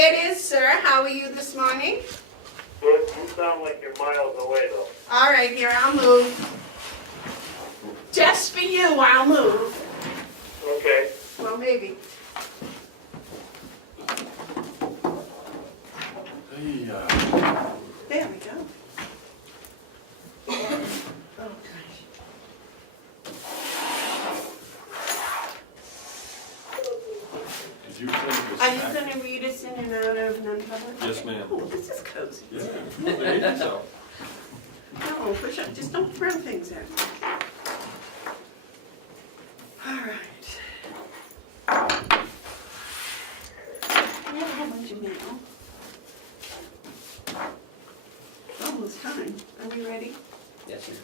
It is, sir. How are you this morning? Good. You sound like you're miles away, though. All right, here, I'll move. Just for you, I'll move. Okay. Well, maybe. There we go. Oh, gosh. Did you send this Are you back? going to read us in and out of non-public? Yes, ma'am. Oh, this is cozy. Yeah, they did so. No, push up. Just don't throw things at me. All right. I have a whole bunch of mail. Almost time. Are we ready? Yes, ma'am.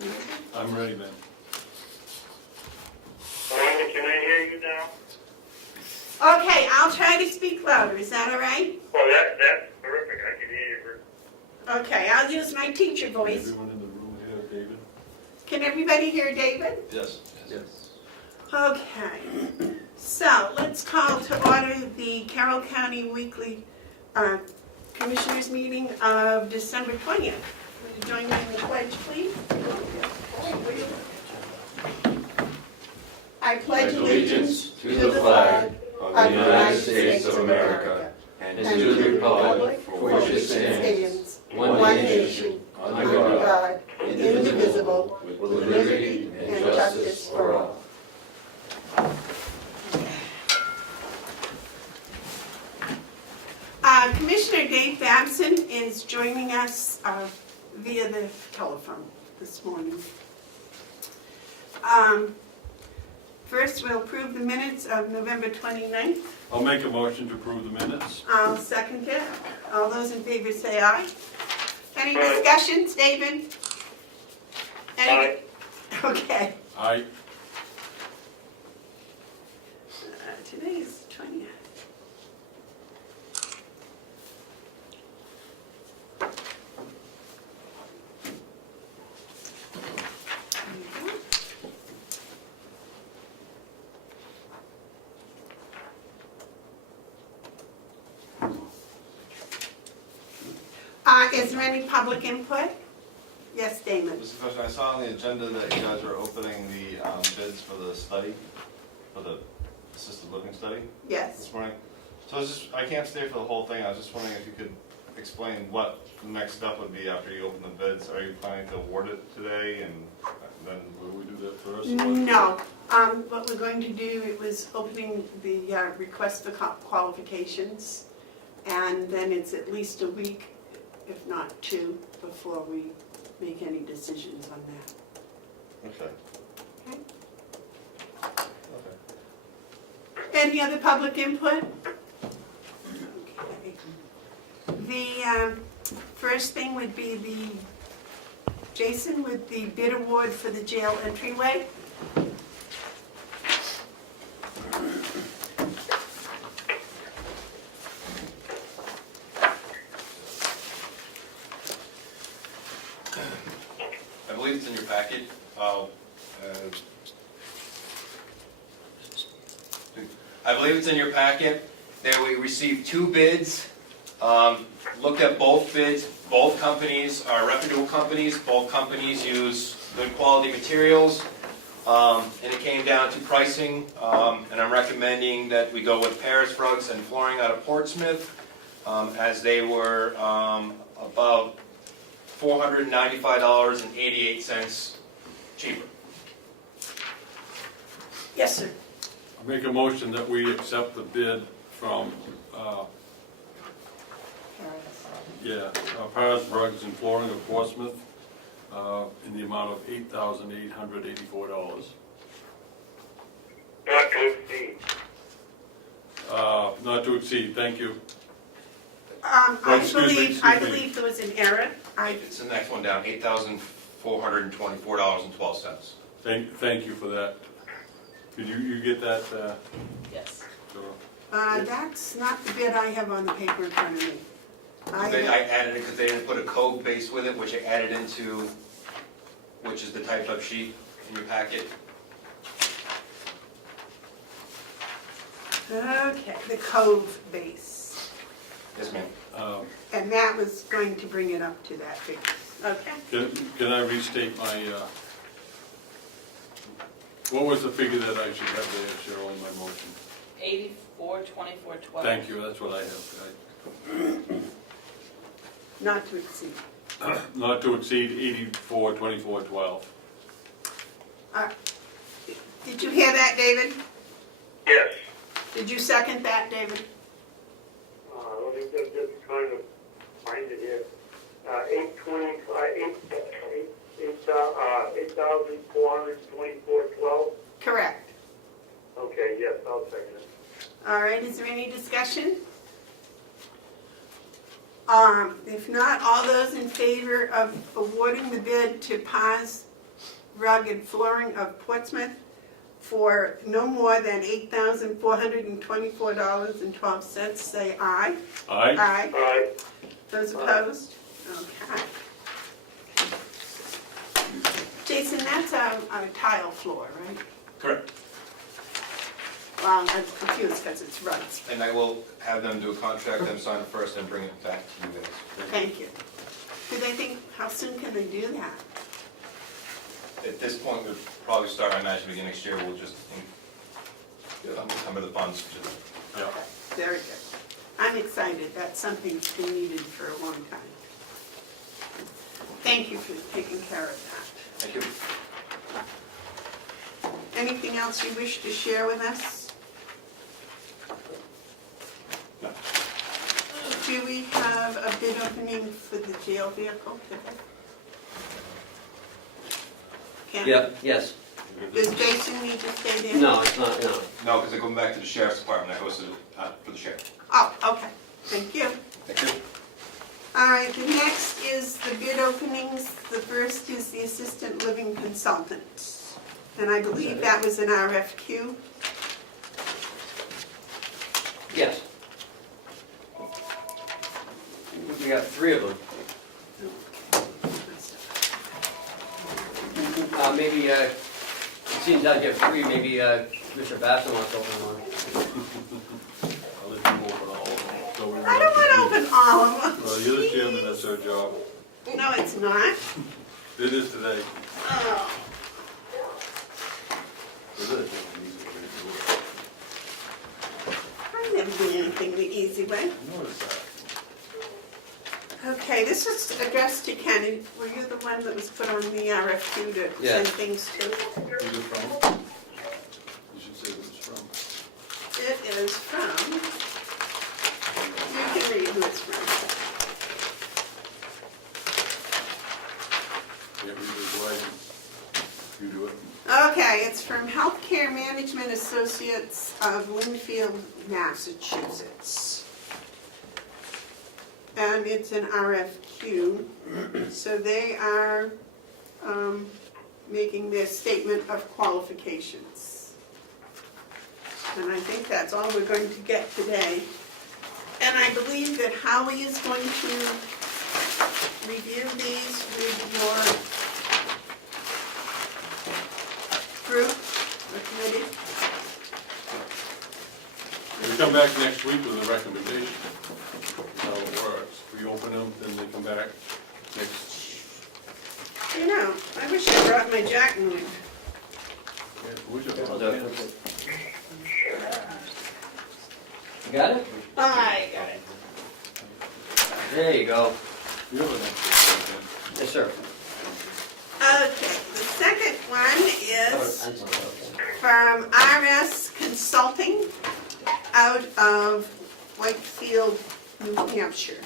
You ready? I'm ready, man. Miranda, can I hear you now? Okay, I'll try to speak louder. Is that all right? Oh, that's terrific. I can hear you. Okay, I'll use my teacher voice. Everyone in the room here, David? Can everybody hear David? Yes. Yes. Okay, so let's call to order the Carroll County Weekly Commissioners Meeting of December 20th. Will you join me in the pledge, please? I pledge allegiance to the flag of the United States of America and to the republic for which it stands, one nation, under God, indivisible, with liberty and justice for all. Commissioner Dave Babson is joining us via the telephone this morning. First, we'll approve the minutes of November 29th. I'll make a motion to approve the minutes. I'll second it. All those in favor say aye. Any Aye. discussions, David? Aye. Okay. Aye. Today's 20th. Is there any public input? Yes, Damon. Just a question, I saw on the agenda that you guys are opening the bids for the study, for the assisted living study Yes. this morning. So I can't stay for the whole thing, I was just wondering if you could explain what the next step would be after you open the bids. Are you planning to award it today and then? Will we do that first? No. What we're going to do, it was opening the request for qualifications, and then it's at least a week, if not two, before we make any decisions on that. Okay. Okay. Okay. Any other public input? Okay. The first thing would be Jason with the bid award for the jail entryway. I believe it's in your packet. I believe it's in your packet. There we received two bids. Looked at both bids. Both companies are reputable companies. Both companies use good quality materials. And it came down to pricing. And I'm recommending that we go with Paris Rugs and Flooring out of Portsmouth, as they were about $495.88 cheaper. Yes, sir. I make a motion that we accept the bid from, Paris Rugs and Flooring of Portsmouth, in the amount of $8,884. Not to exceed. Not to exceed, thank you. I Excuse me. believe there was an error. It's the next one down, $8,424.12. Thank you for that. Did you get that? Yes. Dora? That's not the bid I have on the paper in front of me. I added it because they didn't put a code base with it, which I added into, which is the typed up sheet in your packet. Okay, the Cove base. Yes, ma'am. And that was going to bring it up to that figure. Okay. Can I restate my, what was the figure that I should have there, Cheryl, in my motion? 84,24,12. Thank you, that's what I have. Not to exceed. Not to exceed 84,24,12. Did you hear that, David? Yes. Did you second that, David? Let me just trying to find it here. 8,424.12. Correct. Okay, yes, I'll second it. All right, is there any discussion? If not, all those in favor of awarding the bid to Paz Rug and Flooring of Portsmouth for no more than $8,424.12, say aye. Aye? Aye. Aye. Those opposed? Okay. Jason, that's a tile floor, right? Correct. Well, I was confused because it's rugs. And I will have them do a contract, them sign it first, and bring it back to you guys. Thank you. Do they think, how soon can they do that? At this point, we'll probably start, I imagine, beginning next year, we'll just encumber the funds. Yeah. Very good. I'm excited. That's something that's been needed for a long time. Thank you for taking care of that. Thank you. Anything else you wish to share with us? No. Do we have a bid opening for the jail vehicle today? Ken? Yep, yes. Does Jason need to stay there? No, it's not, no. No, because they're going back to the sheriff's department, I hosted it for the sheriff. Oh, okay. Thank you. Thank you. All right, the next is the bid openings. The first is the assistant living consultant. And I believe that was an RFQ. Yes. We got 3 of them. Maybe, it seems like you have 3, maybe Mr. Babson wants to open one. I'll let you open all of them. So we I don't want to open all of them. Well, you're the chairman, that's our job. No, it's not. It is today. Oh. I never do anything the easy way. Notice that. Okay, this is addressed to Kenny. Were you the one that was put on the RFQ to Yeah. send things to? Who's it from? You should say who it's from. It is from, you can read who it's from. Can't read his writing. You do it. Okay, it's from Healthcare Management Associates of Lynnfield, Massachusetts. And it's an RFQ, so they are making their statement of qualifications. And I think that's all we're going to get today. And I believe that Howie is going to review these with your group or committee. We come back next week with a recommendation. That's how it works. We open them, then they come back next. You know, I wish I brought my jackknife. We should have You got it? I got it. There you go. You have an extra. Yes, sir. Okay, the second one is from RS Consulting out of Whitefield, New Hampshire.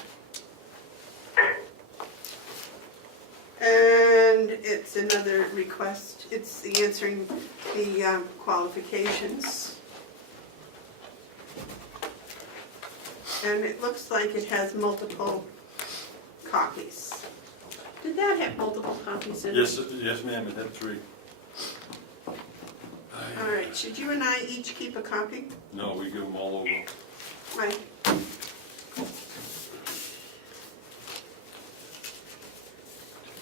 And it's another request, it's the answering the qualifications. And it looks like it has multiple copies. Did that have multiple copies in it? Yes, yes, ma'am, it had 3. All right, should you and I each keep a copy? No, we give them all over. Right.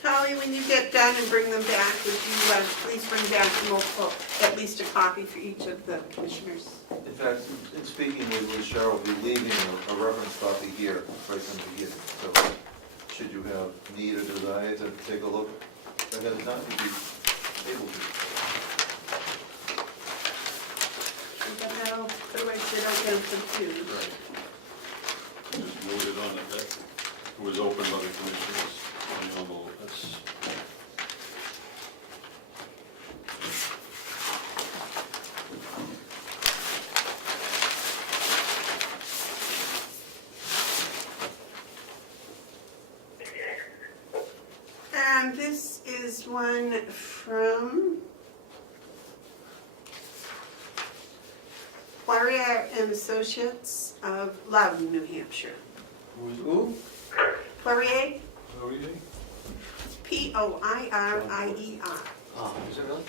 Holly, when you get done and bring them back, would you please bring back multiple, at least a copy for each of the commissioners? In fact, in speaking with Cheryl, we'll be leaving a reference copy here, right from the beginning. So should you have need or desire to take a look ahead of time, you'd be able to. But now, otherwise they don't get them confused. Right. Just voted on it, that was opened by the commissioners on the envelope, that's. And this is one from Poirier and Associates of Loudon, New Hampshire. Who? Poirier, How are you? P-O-I-R-I-E-R. Oh, is it really?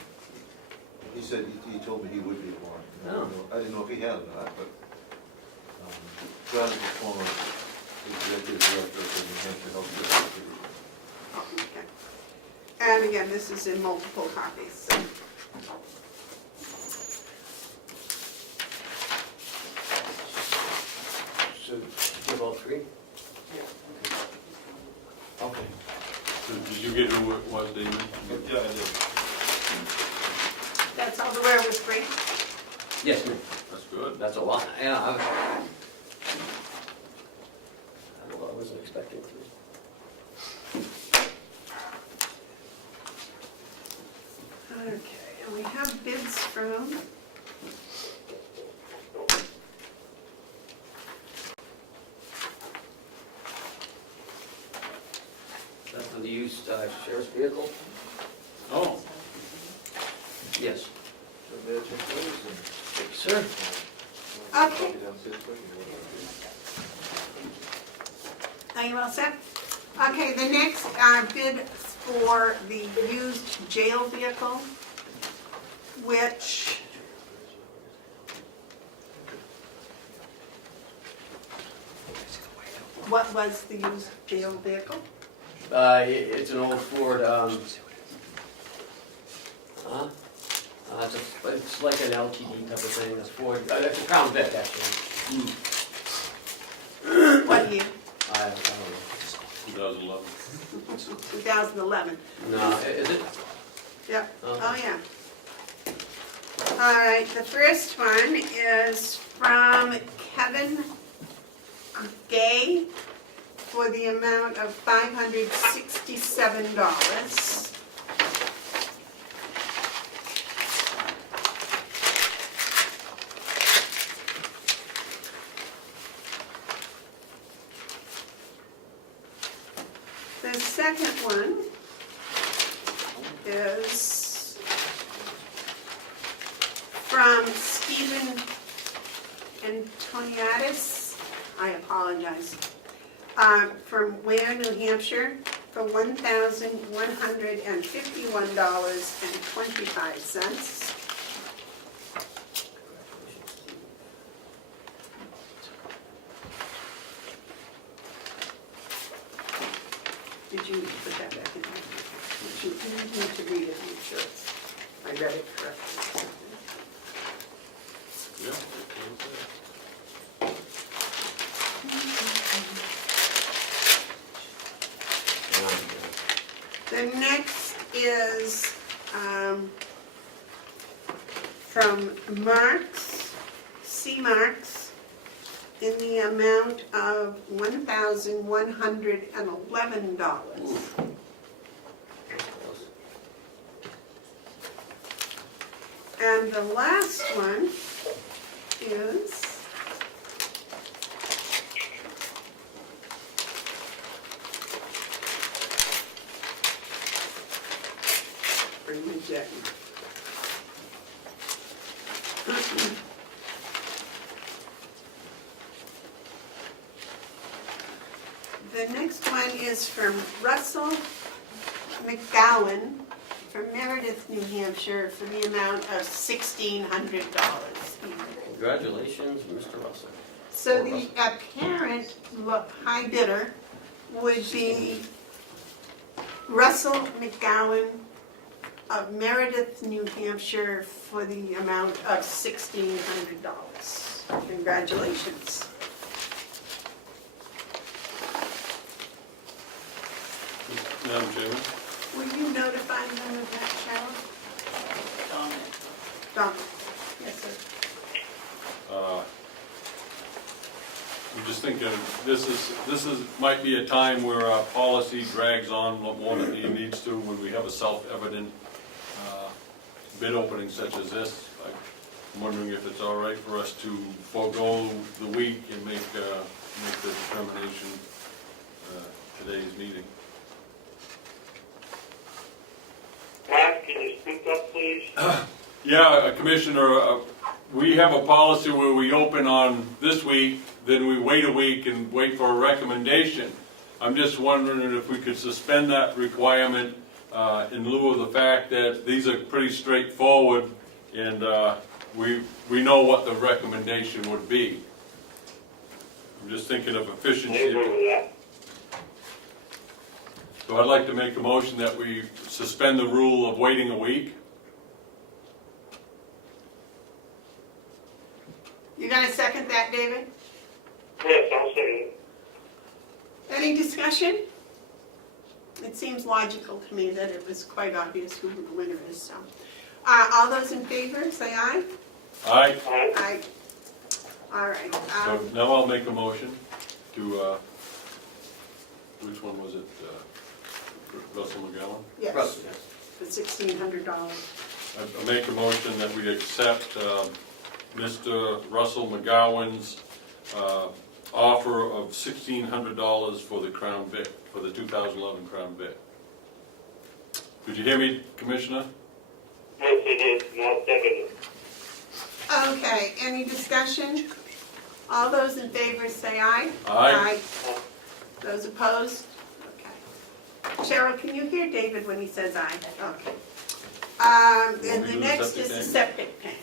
He said, he told me he would be one. I didn't know if he had or not, but John is the former executive director of the New Hampshire Health Care. Oh, okay. And again, this is in multiple copies. So, give all three? Okay. So did you get who it was, David? Yeah, I did. That's all the way with free? Yes, ma'am. That's good. That's a lot. Yeah, I wasn't expecting three. Okay, and we have bids from That's for the used sheriff's vehicle? Oh, Yes. So may I check those and- Sir? Okay. Downstairs, please? Are you all set? Okay, the next bid for the used jail vehicle, which what was the used jail vehicle? It's an old Ford, it's like an LTD type of thing, it's Ford, it's a Crown Vic, actually. What year? I don't know. 2011. 2011. No, is it? Yep. Oh. Oh, yeah. All right, the first one is from Kevin Gay for the amount of $567. The second one is from Stephen Antoniadis, I apologize, from Ware, New Hampshire, for $1,151.25. Did you put that back in? You need to read it, make sure I read it correctly. Yeah. The next is from Marks, C. Marks, in the amount of $1,111. And the last one is bring me Jackie. The next one is from Russell McGowan from Meredith, New Hampshire, for the amount of $1,600. Congratulations, Mr. Russell. So the apparent high bidder would be Russell McGowan of Meredith, New Hampshire, for the amount of $1,600. Congratulations. Madam Chairman? Will you notify them of that, Cheryl? Donna. Yes, sir. I'm just thinking, this might be a time where our policy drags on a lot more than it needs to when we have a self-evident bid opening such as this. I'm wondering if it's all right for us to forego the week and make the determination today's meeting. Mark, can you speak up, please? Yeah, Commissioner, we have a policy where we open on this week, then we wait a week and wait for a recommendation. I'm just wondering if we could suspend that requirement in lieu of the fact that these are pretty straightforward and we know what the recommendation would be. I'm just thinking of I efficiency. agree with that. So I'd like to make a motion that we suspend the rule of waiting a week. You gonna second that, David? Yes, I'll say it. Any discussion? It seems logical to me that it was quite obvious who the winner is, so. All those in favor, say aye. Aye. Aye. Aye. All right. So now I'll make a motion to, which one was it? Russell McGowan? Yes, Russell, yes. the $1,600. I make a motion that we accept Mr. Russell McGowan's offer of $1,600 for the Crown Vic, for the 2011 Crown Vic. Did you hear me, Commissioner? Yes, it is, not seconded. Okay, any discussion? All those in favor say aye. Aye. Those opposed? Okay. Cheryl, can you hear David when he says aye? Okay. Want me And to the do the next septic is the tank? septic tank.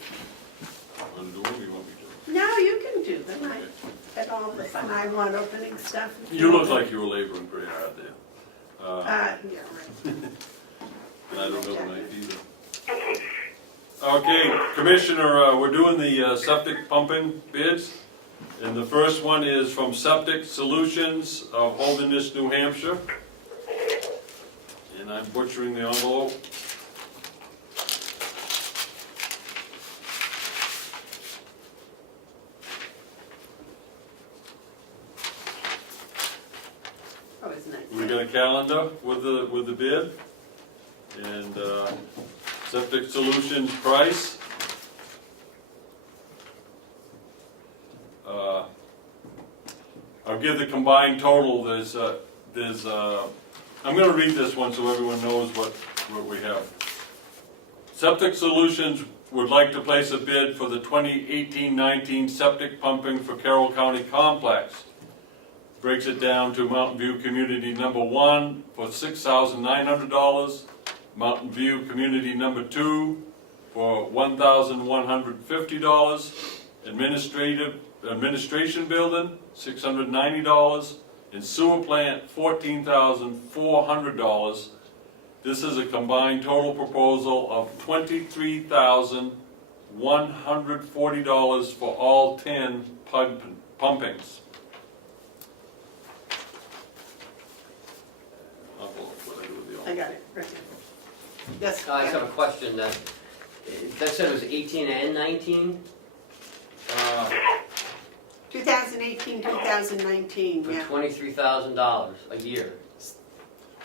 Want to do it, or you want me to? No, you can do them. I had all the fun I want opening stuff. You look like you were laboring pretty hard there. Yeah, right. And I don't know tonight either. Okay, Commissioner, we're doing the septic pumping bids. And the first one is from Septic Solutions of Holderness, New Hampshire. And I'm butchering the envelope. Oh, isn't it? We got a calendar with the bid. And Septic Solutions price. I'll give the combined total. I'm going to read this one so everyone knows what we have. Septic Solutions would like to place a bid for the 2018-19 septic pumping for Carroll County Complex. Breaks it down to Mountain View Community Number 1 for $6,900, Mountain View Community Number 2 for $1,150, Administration Building $690, and Sewer Plant $14,400. This is a combined total proposal of $23,140 for all 10 pumpings. I got it, right there. Yes. I just have a question that said it was 18 and 19? 2018, 2019, For yeah. $23,000 a year.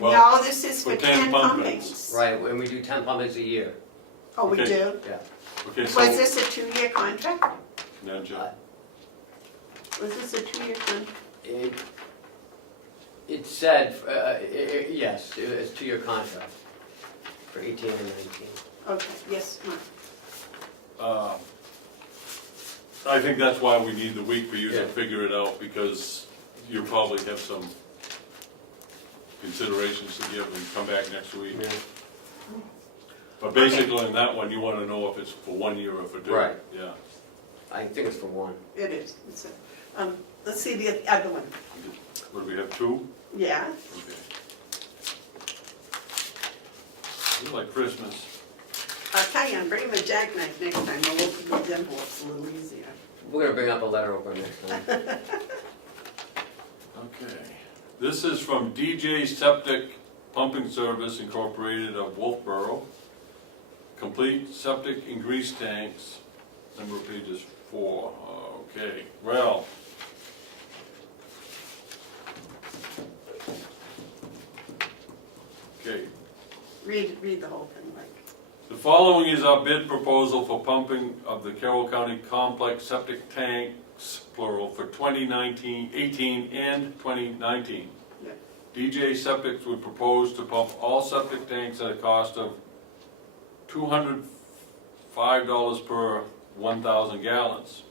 No, this is for for 10 10 pumpkins. pumpings. Right, and we do 10 pumpings a year. Oh, we Okay. do? Yeah. Okay, Was so, this a 2-year contract? now, Joe. Was this a 2-year contract? It said, yes, it's 2-year contract for 18 and 19. Okay, yes, Mark. I think that's why we need the week for you to Yeah. figure it out, because you probably have some considerations to give and come back next week. Yeah. But basically on that one, you want to know if it's for 1 year or for 2. Right. Yeah. I think it's for 1. It is. It's a, let's see the other one. What do we have, 2? Yeah. Okay. Feels like Christmas. I'll tell you, I'm bringing my jackknife next time, I'll open these envelopes a little easier. We're gonna bring up a letter opener next time. Okay. This is from DJ Septic Pumping Service Incorporated of Wolfboro. Complete septic and grease tanks. Number of pages 4. Okay, well. Okay. Read the whole thing, Mike. The following is our bid proposal for pumping of the Carroll County Complex Septic Tanks, plural, for 2018 and 2019. Yeah. DJ Septic would propose to pump all septic tanks at a cost of $205 per 1,000 gallons.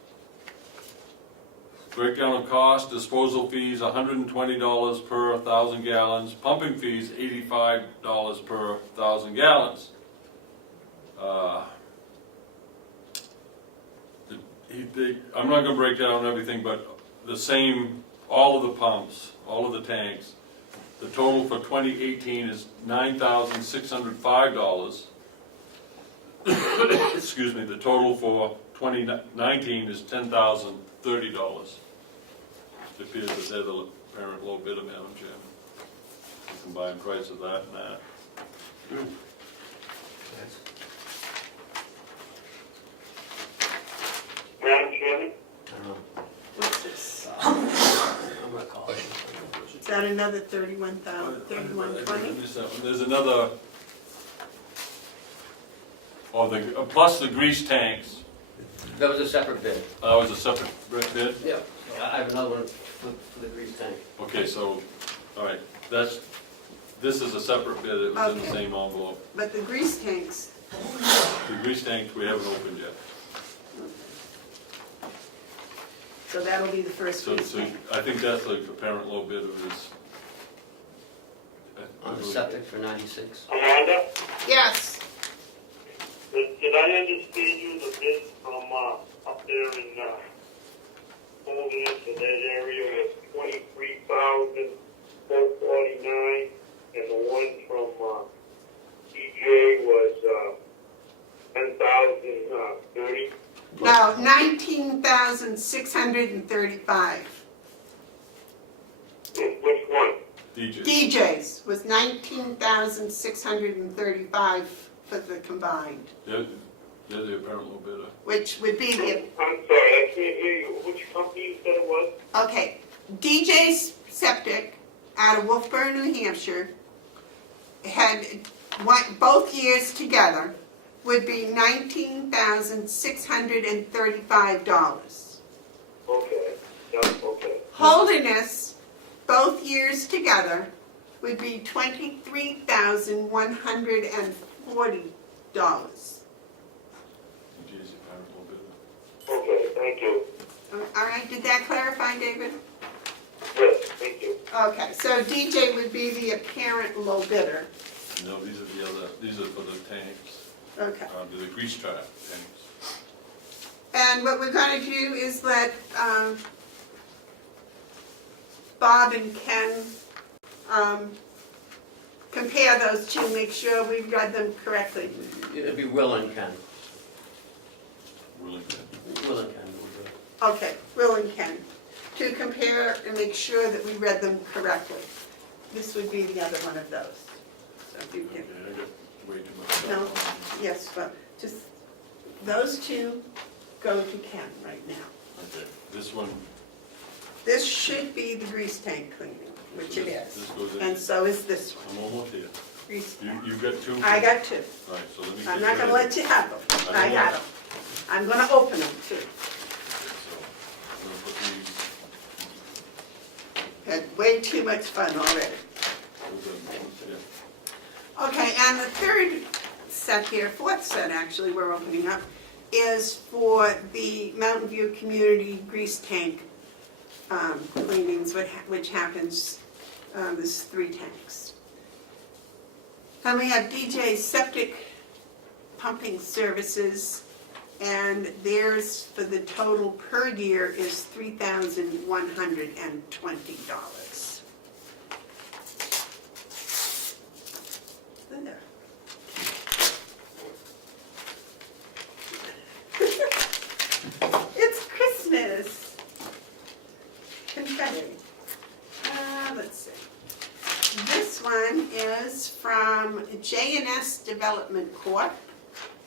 Breakdown of cost: disposal fees $120 per 1,000 gallons, pumping fees $85 per 1,000 gallons. I'm not going to break down everything, but the same, all of the pumps, all of the tanks. The total for 2018 is $9,605. Excuse me, the total for 2019 is $10,030. It appears that they're the apparent low bidder, Madam Chairman. The combined price of that and that. Madam Chairman? I don't know. What's this? I'm gonna call it. Is that another 3120? There's another, plus the grease tanks. That was a separate bid. That was a separate bid? Yeah. I have another one for the grease tank. Okay, so, all right, this is a separate bid, it was in the Okay. same envelope. But the grease tanks, The grease tanks, we haven't opened yet. so that'll be the first So, grease tank. I think that's the apparent low bid of this. On the septic for 96. Amanda, Yes, did I understand you the bid from up there in Holderness, in that area was $23,449, and the one from DJ was $10,030. no, 19,635. Which one? DJ. DJ's was 19,635 for the combined, They're the apparent low bidder. which would be the, I'm sorry, I can't hear you. Which company you said it was? okay, DJ's Septic out of Wolfboro, New Hampshire, had both years together would be $19,635. Okay, yeah, okay. Holiness, both years together, would be $23,140. DJ's the apparent low bidder. Okay, thank you. All right, did that clarify, David? Yes, thank you. Okay, so DJ would be the apparent low bidder. No, these are for the tanks, Okay. the grease trap tanks. And what we're going to do is let Bob and Ken compare those two, make sure we read them correctly. It'd be Will and Ken. Will and Ken. Will and Ken will do it. Okay, Will and Ken, to compare and make sure that we read them correctly. This would be the other one of those. So if you Okay, can, I got way too much. No. stuff on yes, but just, those two go to Ken right now. this. Okay, this one. This should be the grease tank cleaning, which it This is. goes in. And so is this one. I'm almost here. Grease tank. You've got two? I got two. All right, so let me. I'm get not gonna rid of let you have them. I I don't got want- them. I'm gonna open them too. it. So, I'm gonna put these. Had way too much fun already. Yeah. Okay, and the third set here, fourth set actually, we're opening up, is for the Mountain View Community Grease Tank cleanings, which happens, there's 3 tanks. And we have DJ Septic Pumping Services, and theirs for the total per year is $3,120. Linda? J&S Development Corp.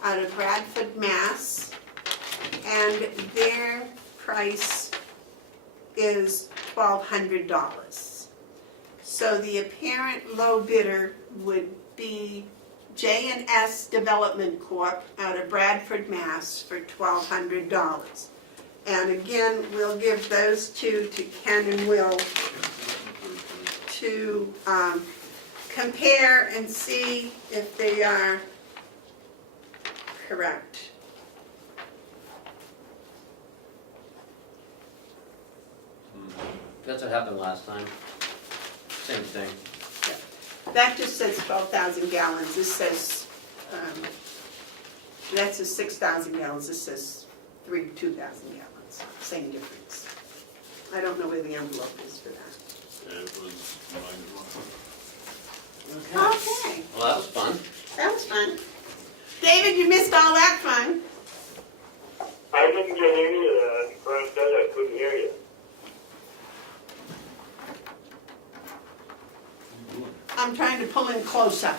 out of Bradford, Mass. And their price is $1,200. So the apparent low bidder would be J&S Development Corp. out of Bradford, Mass. for $1,200. And again, we'll give those two to Ken and Will to compare and see if they are correct. That's what happened last time. Same thing. That just says 12,000 gallons. This says, that says 6,000 gallons. This says 2,000 gallons. Same difference. I don't know where the envelope is for that. It was mine as Okay. Okay, Well, that was fun. that was fun. David, you missed all that fun. I didn't get any of that. Brian said I couldn't hear you. I'm trying to pull in closer.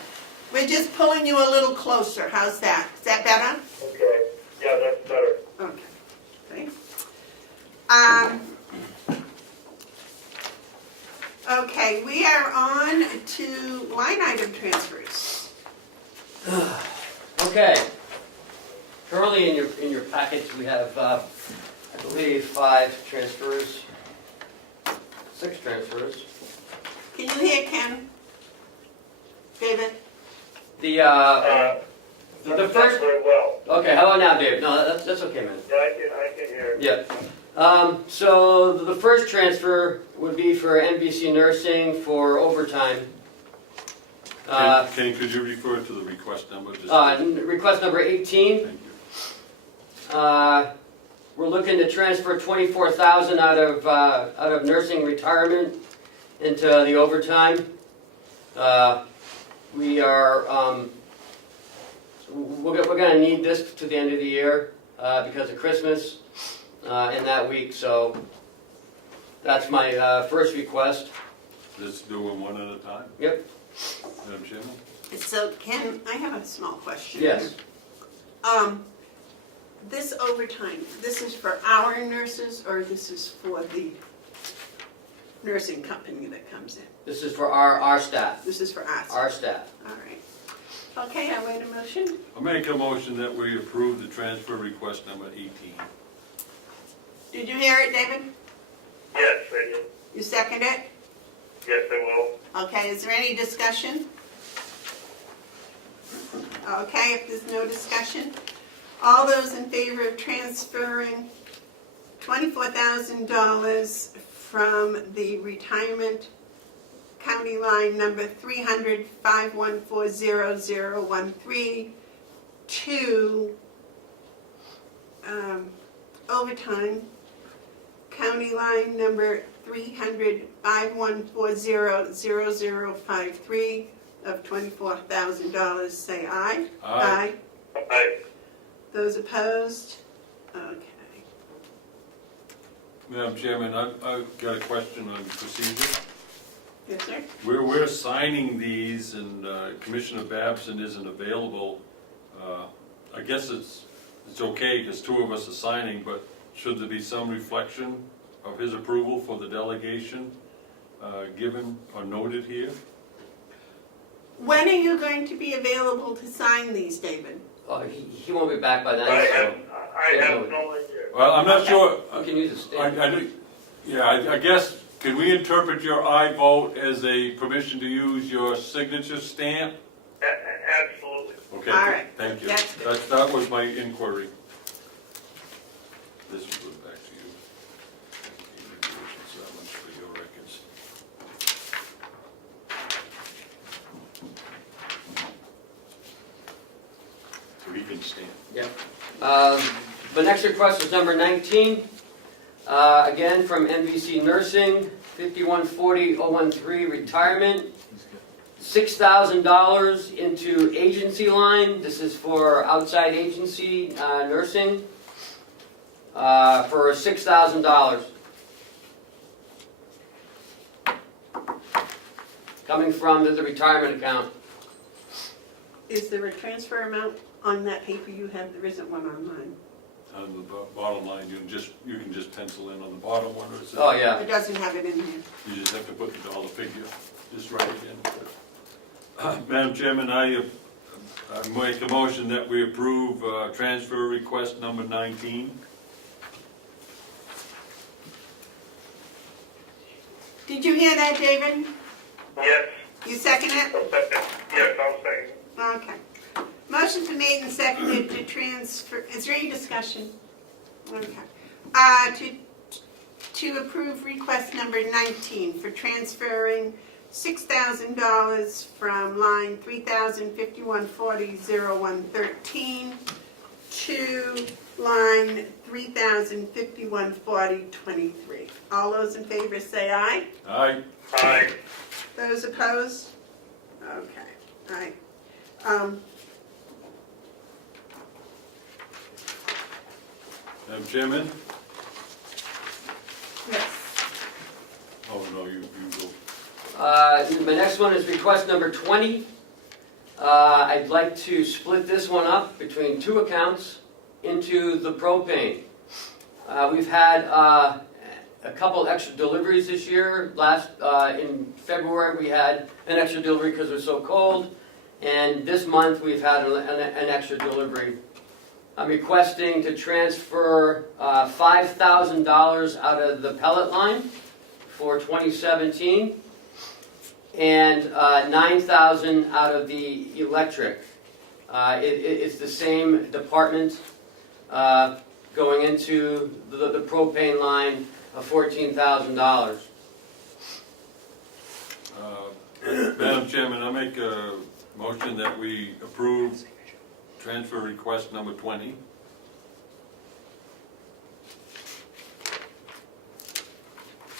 We're just pulling you a little closer. How's that? Is that better? Okay. Yeah, that's better. Okay. Okay, we are on to line item transfers. Okay. Currently in your package, we have, I believe, 5 transfers. 6 transfers. Can you hear Ken? David? The Not first. very well. Okay, how about now, Dave? No, that's okay, man. Yeah, I can hear. Yeah. So the first transfer would be for NBC Nursing for overtime. well. Kenny, could you refer to the request number? Just- Request number 18. Thank you. We're looking to transfer 24,000 out of nursing retirement into the overtime. We are we're going to need this to the end of the year because of Christmas in that week. So that's my first request. Let's do them one at a time. Yep. Madam Chairman? So Ken, I have a small question. Yes. This overtime, this is for our nurses or this is for the nursing company that comes in? This is for our staff. This is for us? Our staff. All right. Okay, I wait a motion. I'll make a motion that we approve the transfer request number 18. Did you hear it, David? Yes, I did. You second it? Yes, I will. Okay, is there any discussion? Okay, if there's no discussion, all those in favor of transferring $24,000 from the retirement county line number 300-514-0013 to overtime county line number 300-514-0053 of $24,000, say aye. Aye. Aye. Those opposed? Okay. Madam Chairman, I've got a question on procedure. Yes, sir? We're signing these and Commissioner Babson isn't available. I guess it's okay because 2 of us are signing, but should there be some reflection of his approval for the delegation given or noted here? When are you going to be available to sign these, David? Oh, he won't be back by then. I So have no idea. Well, I'm not sure. you can use a stand. I guess, can we interpret your aye vote as a permission to use your signature stamp? Absolutely. Okay, All right. thank you. That's good. That was my inquiry. This will go back to you. So that one's for your records. So he can stand. Yep. The next request is number 19. Again, from NBC Nursing, 5140-013 retirement. $6,000 into agency line. This is for outside agency nursing for $6,000. Coming from the retirement account. Is there a transfer amount on that paper you have? There isn't one on mine. On the bottom line, you can just pencil in on the bottom one, or Oh, yeah. It doesn't have it in here. you just have to put the dollar figure, just write it in. Madam Chairman, I make a motion that we approve transfer request number 19. Did you hear that, David? Yes, You second it? yes, I'll say. Okay. Motion's been made and seconded to transfer, is there any discussion? Okay. To approve request number 19 for transferring $6,000 from line 3,051.40.0113 to line 3,051.40.23. All those in favor say aye. Aye. Aye. Those opposed? Okay, aye. Madam Chairman? Yes. Oh, no, you go. My next one is request number 20. I'd like to split this one up between two accounts into the propane. We've had a couple extra deliveries this year. In February we had an extra delivery because it was so cold, and this month we've had an extra delivery. I'm requesting to transfer $5,000 out of the pellet line for 2017 and $9,000 out of the electric. It's the same department going into the propane line of $14,000. Madam Chairman, I make a motion that we approve transfer request number 20.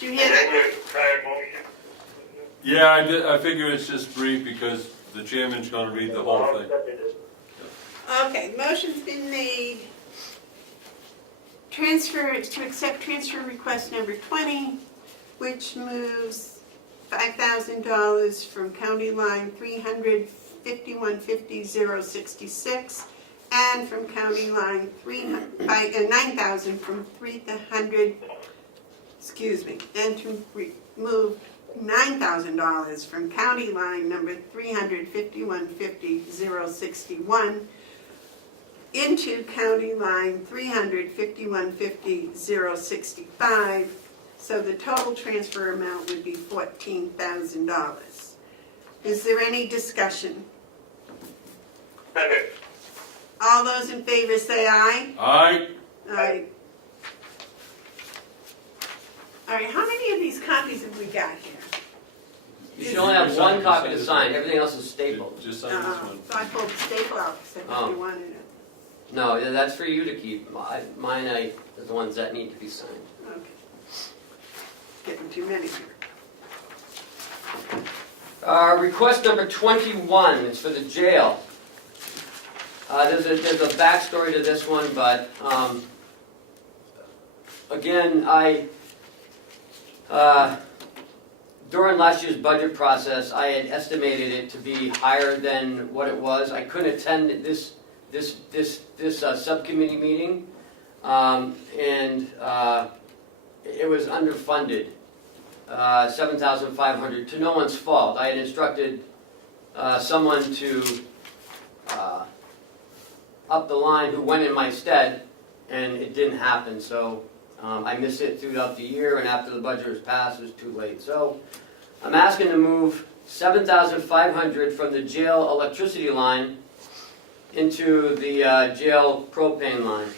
Do you hear that? Prior motion. Yeah, I figure it's just brief because the chairman's going to read the whole thing. Okay, motion's been made. To accept transfer request number 20, which moves $5,000 from county line 351.50.066 and from county line 9,000 from 300, and to remove $9,000 from county line number 351.50.061 into county line 351.50.065, so the total transfer amount would be $14,000. Is there any discussion? Second. All those in favor say aye. Aye. Aye. All right, how many of these copies have we got here? You should only have one copy to sign, everything else is stapled. Just sign this one. So I pulled the staple out because I really wanted it. No, that's for you to keep. Mine are the ones that need to be signed. Okay. Getting too many here. Request number 21 is for the jail. There's a backstory to this one, but again, during last year's budget process, I had estimated it to be higher than what it was. I couldn't attend this subcommittee meeting, and it was underfunded, $7,500 to no one's fault. I had instructed someone to up the line who went in my stead, and it didn't happen. So I missed it throughout the year, and after the budget was passed, it was too late. So I'm asking to move $7,500 from the jail electricity line into the jail propane line.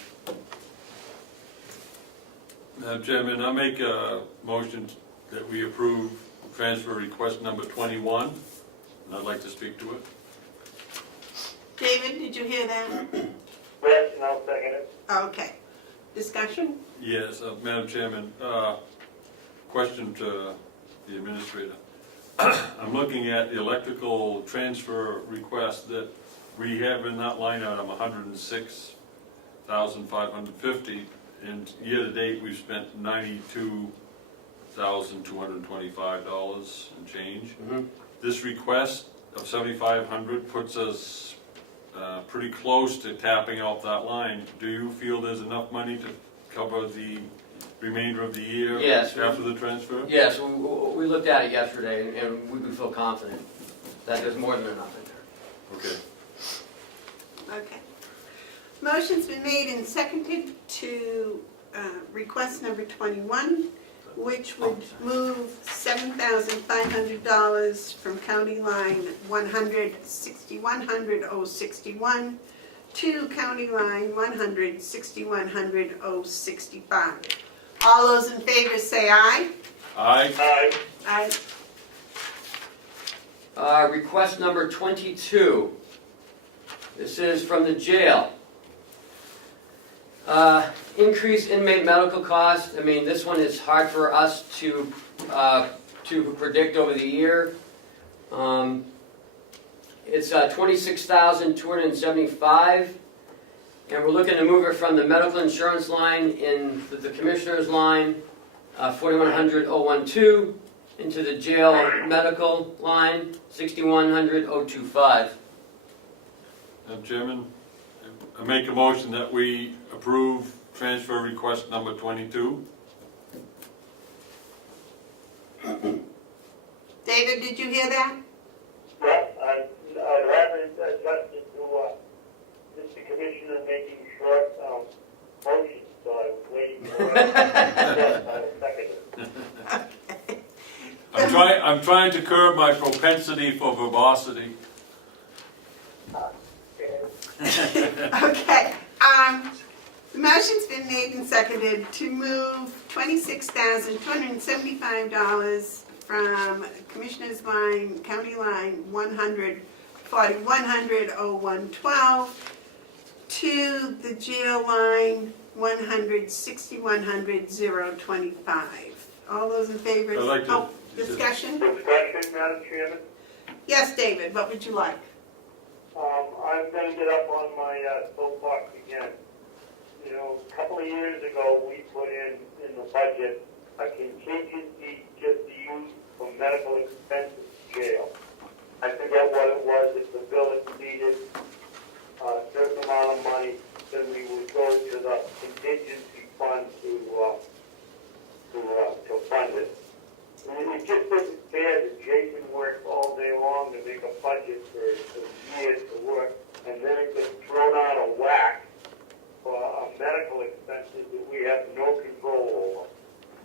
Madam Chairman, I make a motion that we approve transfer request number 21, and I'd like to speak to it. David, did you hear that? Yes, and I'll second it. Okay. Discussion? Yes, Madam Chairman, question to the administrator. I'm looking at the electrical transfer request that we have in that line item, $106,550, and year-to-date we've spent $92,225 and change. Mm-hmm. This request of $7,500 puts us pretty close to tapping out that line. Do you feel there's enough money to cover the remainder of the year? Yes. After the transfer? Yes, we looked at it yesterday, and we feel confident that there's more than enough in there. Okay. Okay. Motion's been made and seconded to request number 21, which would move $7,500 from county line 100-6100-061 to county line 100-6100-065. All those in favor say aye. Aye. Aye. Aye. Request number 22. This is from the jail. Increase inmate medical costs. I mean, this one is hard for us to predict over the year. It's $26,275, and we're looking to move it from the medical insurance line in the commissioner's line, 4100-012, into the jail medical line, 6100-025. Madam Chairman, I make a motion that we approve transfer request number 22. David, did you hear that? Yes, I haven't adjusted to Mr. Commissioner making short motions, so I was waiting for yes, I will second it. I'm trying to curb my propensity for verbosity. Okay, the motion's been made and seconded to move $26,275 from Commissioner's line, County line 100-4100-0112 to the jail line 100-6100-025. All those in favor? I'd like to- Discussion? Discussion, Madam Chairman? Yes, David, what would you like? I'm going to get up on my soapbox again. You know, a couple of years ago, we put in the budget a contingency just to use for medical expenses jail. I forget what it was. If the bill exceeded a certain amount of money, then we would go to the contingency fund to fund it. And it just isn't fair that Jason worked all day long to make a budget for years to work, and then it gets thrown out of whack for medical expenses that we have no control over.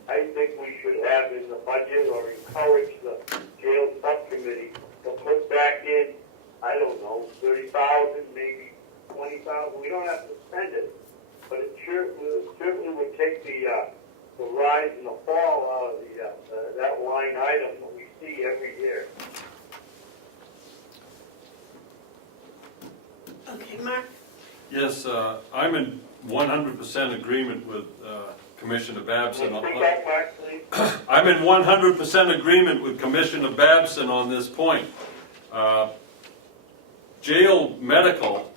I think we should have in the budget or encourage the jail subcommittee to put back in, I don't know, 30,000, maybe 20,000. We don't have to spend it, but it certainly would take the rise and the fall out of that line item that we see every year. Okay, Mark? Yes, I'm in 100% agreement with Commissioner Babson. Can you speak up, Mark, please? I'm in 100% agreement with Commissioner Babson on this point. Jail medical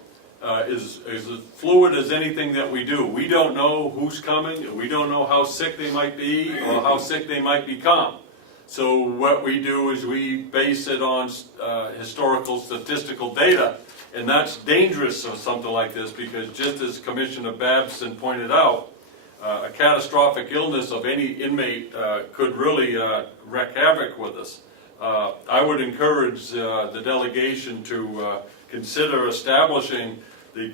is as fluid as anything that we do. We don't know who's coming, we don't know how sick they might be or how sick they might become. So what we do is we base it on historical statistical data, and that's dangerous or something like this, because just as Commissioner Babson pointed out, a catastrophic illness of any inmate could really wreak havoc with us. I would encourage the delegation to consider establishing the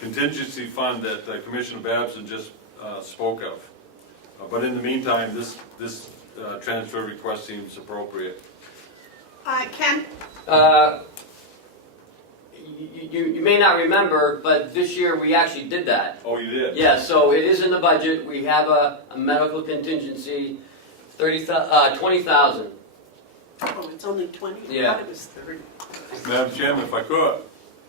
contingency fund that Commissioner Babson just spoke of. But in the meantime, this transfer request seems appropriate. Ken? You may not remember, but this year we actually did that. Oh, you did? Yeah, so it is in the budget. We have a medical contingency, 20,000. Oh, it's only 20? Yeah. I thought it was 30. Madam Chairman, if I could,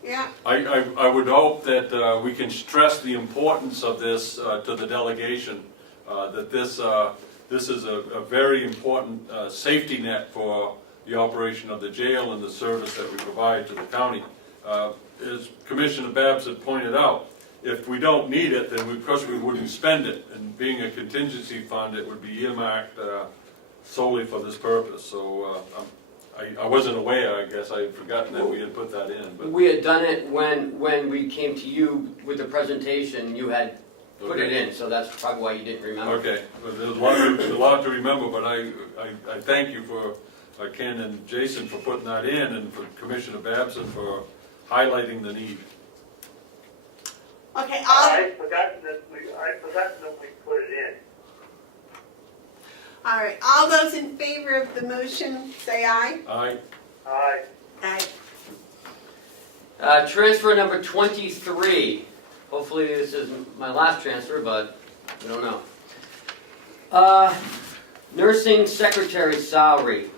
Yeah, I would hope that we can stress the importance of this to the delegation, that this is a very important safety net for the operation of the jail and the service that we provide to the county. As Commissioner Babson pointed out, if we don't need it, then of course we wouldn't spend it. And being a contingency fund, it would be earmarked solely for this purpose. So I wasn't aware, I guess, I had forgotten that we had put that in, but. We had done it when we came to you with the presentation, you had put it in, so that's probably why you didn't remember. Okay, but there's a lot to remember, but I thank you for, Ken and Jason for putting that in, and for Commissioner Babson for highlighting the need. Okay, I forgot that we put it in. all right, all those in favor of the motion, say aye. Aye. Aye. Aye. Transfer number 23. Hopefully this isn't my last transfer, but I don't know. Nursing secretary salary.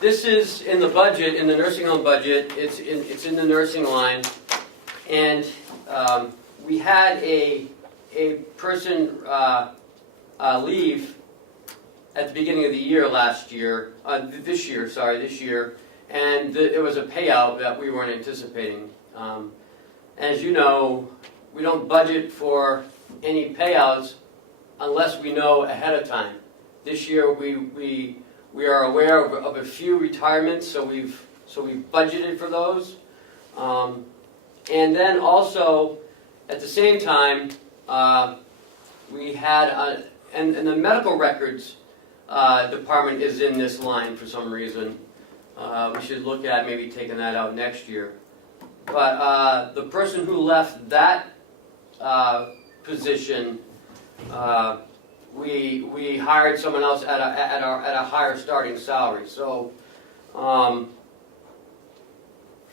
This is in the budget, in the nursing home budget. It's in the nursing line, and we had a person leave at the beginning of the year last year. This year, and it was a payout that we weren't anticipating. As you know, we don't budget for any payouts unless we know ahead of time. This year, we are aware of a few retirements, so we've budgeted for those. And then also, at the same time, we had, and the medical records department is in this line for some reason. We should look at maybe taking that out next year. But the person who left that position, we hired someone else at a higher starting salary. So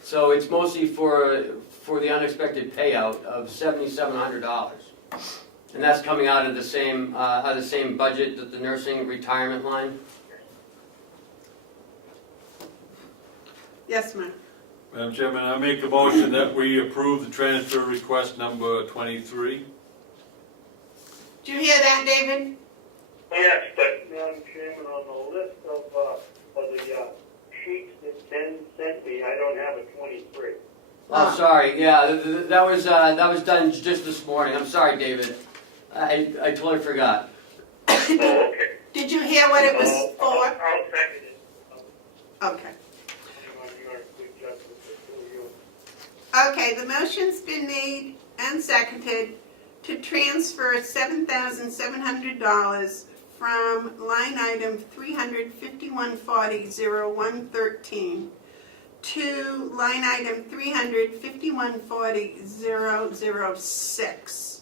so it's mostly for the unexpected payout of $7,700, and that's coming out of the same budget that the nursing retirement line. Yes, ma'am. Madam Chairman, I make a motion that we approve the transfer request number 23. Did you hear that, David? Yes, but Madam Chairman, on the list of the sheets that Ben sent me, I don't have a 23. Oh, sorry. Yeah, that was done just this morning. I'm sorry, David. I totally forgot. Oh, okay. Did you hear what it was for? I'll second it. Okay. You're good justice for you. Okay, the motion's been made and seconded to transfer $7,700 from line item 35140-0113 to line item 35140-006.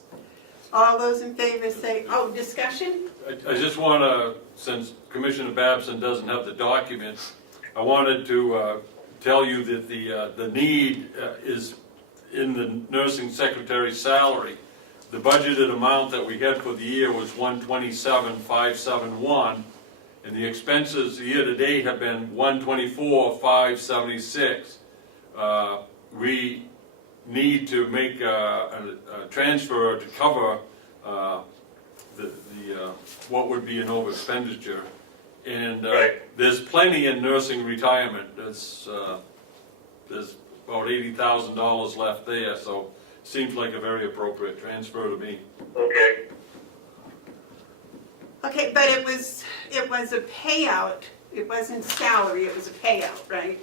All those in favor say, discussion? I just want to, since Commissioner Babson doesn't have the document, I wanted to tell you that the need is in the nursing secretary's salary. The budgeted amount that we had for the year was $127,571, and the expenses year to date have been $124,576. We need to make a transfer to cover what would be an over expenditure, and there's plenty in nursing retirement. There's about $80,000 left there, so seems like a very appropriate transfer to me. Okay. Okay, but it was a payout. It wasn't salary, it was a payout, right?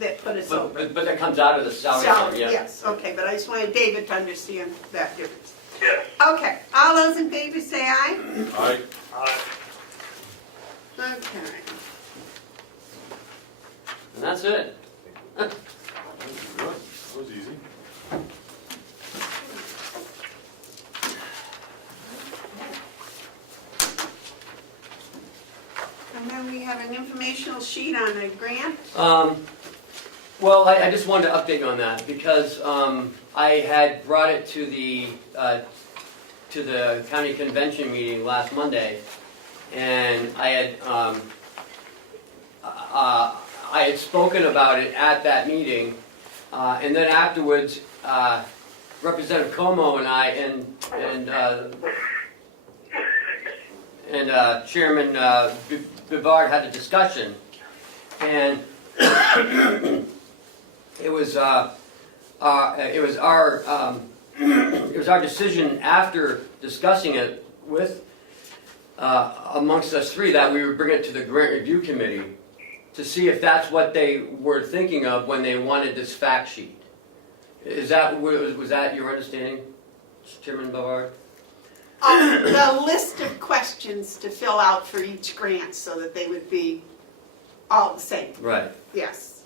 That put us over. But that comes out of the salary. Yeah. Yes, okay, but I just wanted David to understand that difference. Yes. Okay, all those in favor say aye. Aye. Aye. Okay. And that's it. That was easy. And then we have an informational sheet on a grant. Well, I just wanted to update you on that because I had brought it to the county convention meeting last Monday, and I had spoken about it at that meeting, and then afterwards, Representative Comeau and I and Chairman Bevard had a discussion, and it was our decision after discussing it with amongst us three that we would bring it to the grant review committee to see if that's what they were thinking of when they wanted this fact sheet. Was that your understanding, Chairman Bevard? The list of questions to fill out for each grant so that they would be all the same, Right. yes.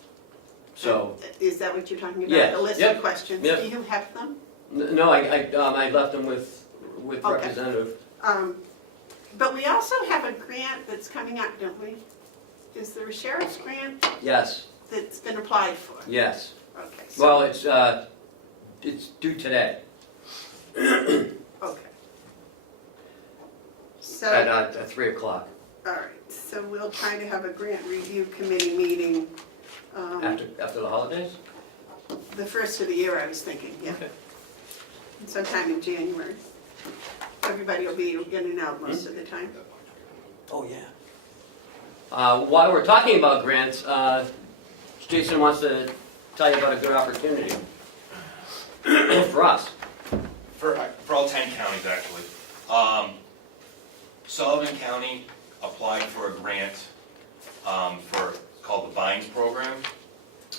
So, Is that what you're talking about? Yes, The list yep, of questions? yep. Do you have them? no, I left them with Okay. Representative. But we also have a grant that's coming up, don't we? Is there a sheriff's grant Yes, that's been applied for? yes. Okay. so- Well, it's due today Okay. So, at 3 o'clock, all right, so we'll try to have a grant review committee meeting, after the holidays? the first of the year, I was thinking, yeah. Okay. Sometime in January. Everybody will be in and out most of the time. Oh, yeah. While we're talking about grants, Jason wants to tell you about a good opportunity for us. For all 10 counties, actually. Sullivan County applied for a grant called the Vines Program.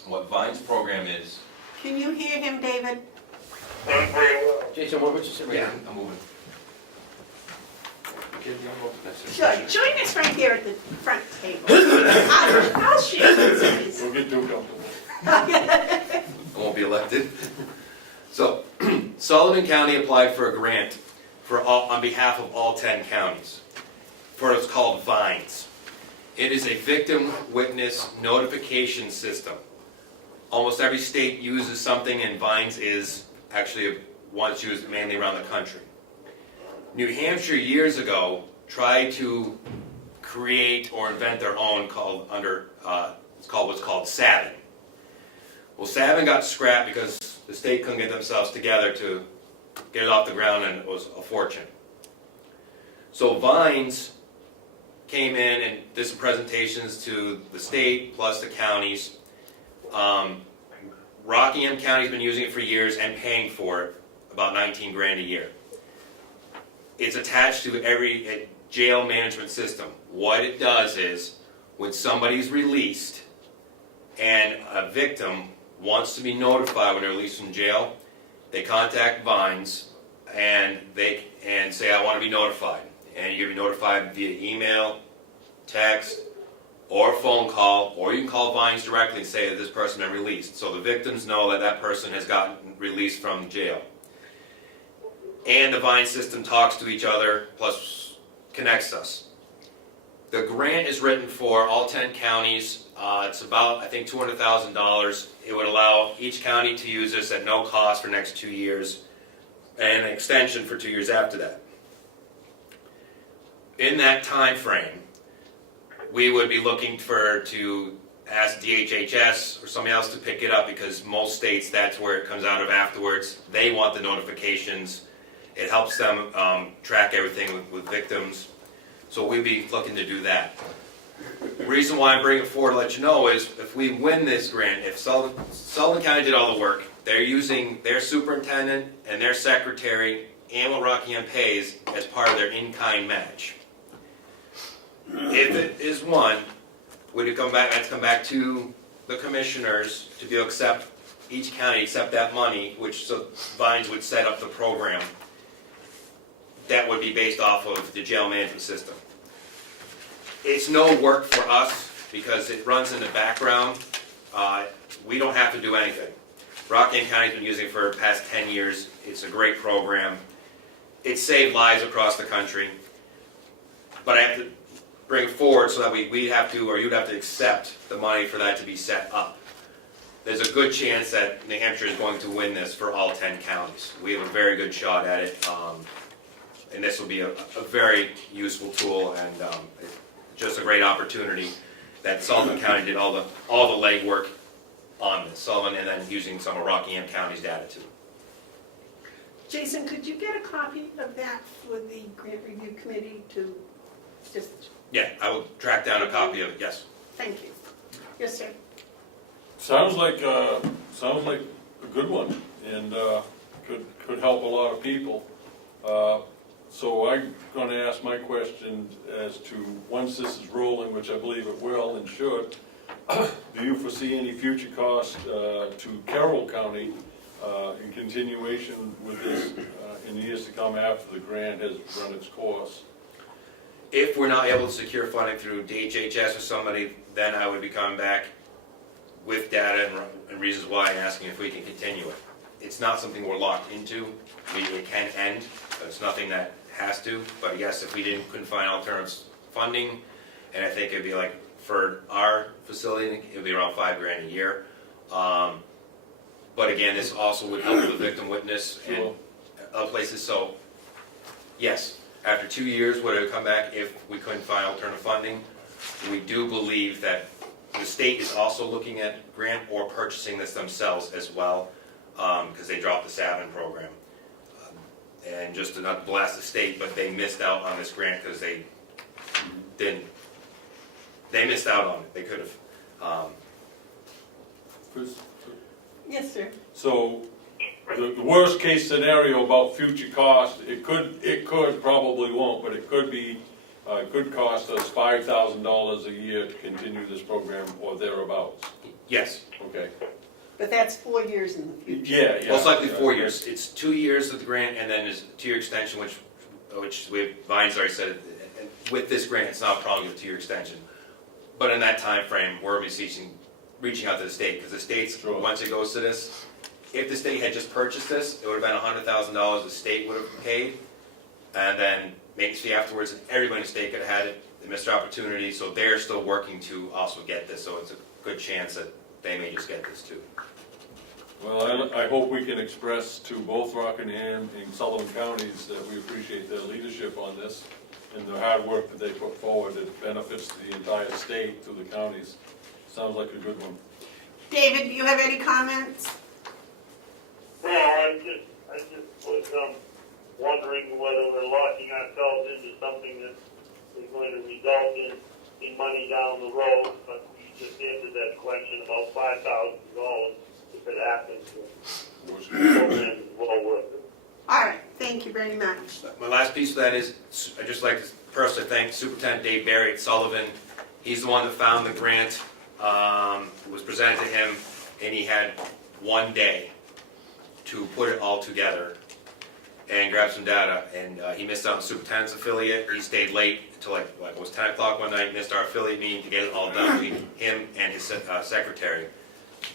What Vines Program is... Can you hear him, David? Thank you. Jason, what would you say? Yeah, I'm moving. Sure, join us right here at the front table. I'll share this. Don't get too comfortable. I won't be elected. So, Sullivan County applied for a grant on behalf of all 10 counties for what's called Vines. It is a victim witness notification system. Almost every state uses something, and Vines is actually one that's used mainly around the country. New Hampshire years ago tried to create or invent their own it's called what's called Savin. Well, Savin got scrapped because the state couldn't get themselves together to get it off the ground, and it was a fortune. So Vines came in and did some presentations to the state plus the counties. Rockingham County's been using it for years and paying for it, about 19 grand a year. It's attached to every jail management system. What it does is, when somebody's released and a victim wants to be notified when they're released from jail, they contact Vines and say, I want to be notified. And you can be notified via email, text, or phone call, or you can call Vines directly and say that this person has been released. So the victims know that that person has gotten released from jail. And the Vine system talks to each other, plus connects us. The grant is written for all 10 counties. It's about, I think, $200,000. It would allow each county to use this at no cost for the next 2 years, and an extension for 2 years after that. In that time frame, we would be looking to ask DHHS or somebody else to pick it up, because most states, that's where it comes out of afterwards. They want the notifications. It helps them track everything with victims. So we'd be looking to do that. The reason why I bring it forward to let you know is, if we win this grant, if Sullivan County did all the work, they're using their superintendent and their secretary and what Rockingham pays as part of their in-kind match. If it is won, we'd come back to the commissioners to be able to accept, each county accept that money, which so Vines would set up the program. That would be based off of the jail management system. It's no work for us because it runs in the background. We don't have to do anything. Rockingham County's been using it for the past 10 years. It's a great program. It saved lives across the country. But I have to bring it forward so that we'd have to, or you'd have to accept the money for that to be set up. There's a good chance that New Hampshire is going to win this for all 10 counties. We have a very good shot at it. And this will be a very useful tool, and just a great opportunity that Sullivan County did all the legwork on this. Sullivan, and then using some of Rockingham County's data too. Jason, could you get a copy of that for the grant review committee to just, Yeah, I will track down a copy of it, yes. thank you. Yes, sir. Sounds like a good one, and could help a lot of people. So I'm going to ask my question as to, once this is rolling, which I believe it will and should, do you foresee any future cost to Carroll County in continuation with this in the years to come after the grant has run its course? If we're not able to secure funding through DHHS or somebody, then I would be coming back with data and reasons why and asking if we can continue it. It's not something we're locked into. It can end, but it's nothing that has to. But yes, if we couldn't find alternative funding, and I think it'd be like, for our facility, it'd be around $5,000 a year. But again, this also would help the victim witness and other places. So yes, after 2 years, would it come back if we couldn't find alternative funding? We do believe that the state is also looking at grant or purchasing this themselves as well, because they dropped the Savin program. And just to not blast the state, but they missed out on this grant because they missed out on it. They could have. Chris? Yes, sir. So the worst case scenario about future cost, it could, probably won't, but it could cost us $5,000 a year to continue this program or thereabouts. Yes. Okay. But that's 4 years in the future. Yeah. Most likely 4 years. It's 2 years of the grant, and then there's a 2-year extension, which Vine's already said, with this grant, it's not a problem with a 2-year extension. But in that time frame, we're reaching out to the state, because the state's, once it goes to this, if the state had just purchased this, it would have been $100,000 the state would have paid, and then maintenance fee afterwards, and everybody in the state could have had it. They missed their opportunity, so they're still working to also get this, so it's a good chance that they may just get this too. Well, I hope we can express to both Rockingham and Sullivan counties that we appreciate their leadership on this and the hard work that they put forward. It benefits the entire state through the counties. Sounds like a good one. David, do you have any comments? Well, I just was wondering whether we're locking ourselves into something that is going to result in money down the road, but you just answered that question about $5,000 if it happens. The program is well worth it. All right, thank you very much. My last piece of that is, I'd just like to personally thank Superintendent Dave Barry at Sullivan. He's the one that found the grant. It was presented to him, and he had 1 day to put it all together and grab some data. And he missed out on the superintendent's affiliate. He stayed late until like it was 10 o'clock one night, missed our affiliate meeting to get it all done between him and his secretary.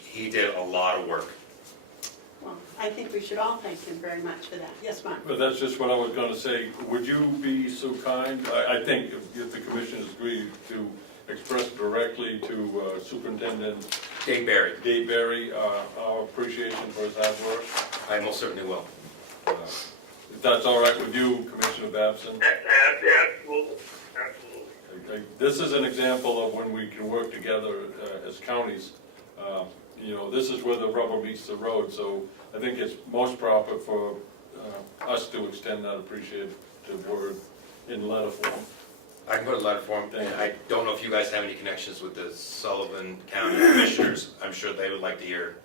He did a lot of work. Well, I think we should all thank him very much for that. Yes, Mark? But that's just what I was going to say. Would you be so kind, I think if the commissioners agree, to express directly to Superintendent Dave Barry, our appreciation for his hard work? I most certainly will. If that's all right with you, Commissioner Babson? Absolutely. This is an example of when we can work together as counties. This is where the rubber meets the road, so I think it's most proper for us to extend that appreciative word in letter form. I can put a letter for him, and I don't know if you guys have any connections with the Sullivan County Commissioners. I'm sure they would like to hear,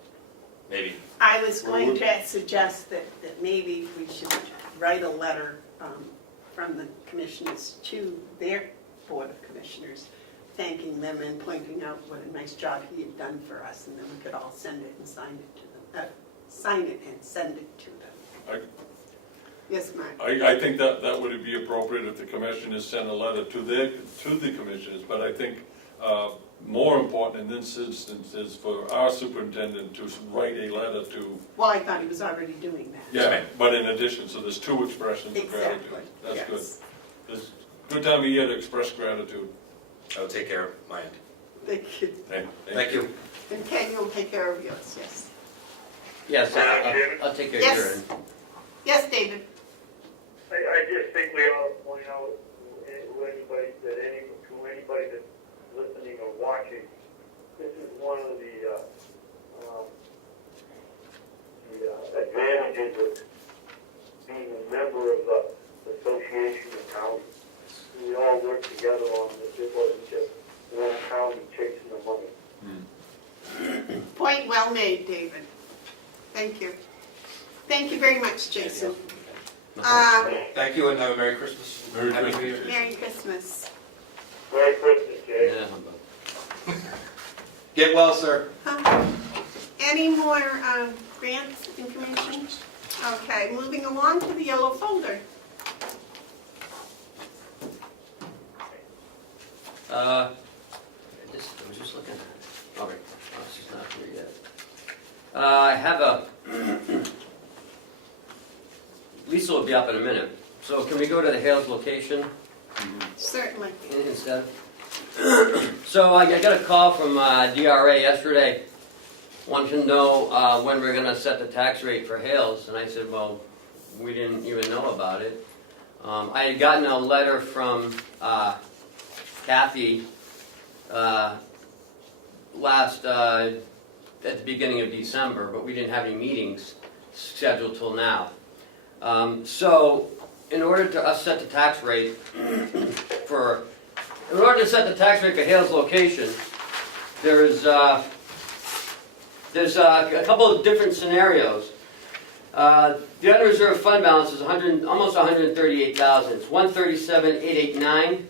maybe. I was going to suggest that maybe we should write a letter from the commissioners to their Board of Commissioners, thanking them and pointing out what a nice job he had done for us, and then we could all send it and sign it to them. Sign it and send it to them. Yes, Mark? I think that would be appropriate if the commissioners send a letter to the commissioners, but I think more important in this instance is for our superintendent to write a letter to. Well, I thought he was already doing that. Yeah, but in addition, so there's 2 expressions of gratitude. Exactly. That's Yes. good. It's a good time of year to express gratitude. I'll take care of my end. Thank you. Thank you. And Ken, you'll take care of yours, yes. Yes, I'll take care of your end. Yes, David? I just think we ought to point out to anybody that's listening or watching, this is one of the advantages of being a member of the Association of Counties. We all work together on this. It wasn't just one county chasing the money. Point well made, David. Thank you. Thank you very much, Jason. Thank you, and have a Merry Christmas. Merry Happy New Christmas. Year. Merry Christmas. Merry Christmas, Jay. Yeah, Get well, sir. Any more grants information? Okay, moving along to the yellow folder. I was just looking at it. All right, she's not here yet. I have a, Lisa will be up in a minute. So can we go to the Hales location Certainly. instead? So I got a call from DRA yesterday, wanting to know when we're gonna set the tax rate for Hales, and I said, well, we didn't even know about it. I had gotten a letter from Kathy last, at the beginning of December, but we didn't have any meetings scheduled till now. So, in order to set the tax rate for Hales location, there's a couple of different scenarios. The unreserved fund balance is almost 138,000. It's 137,889.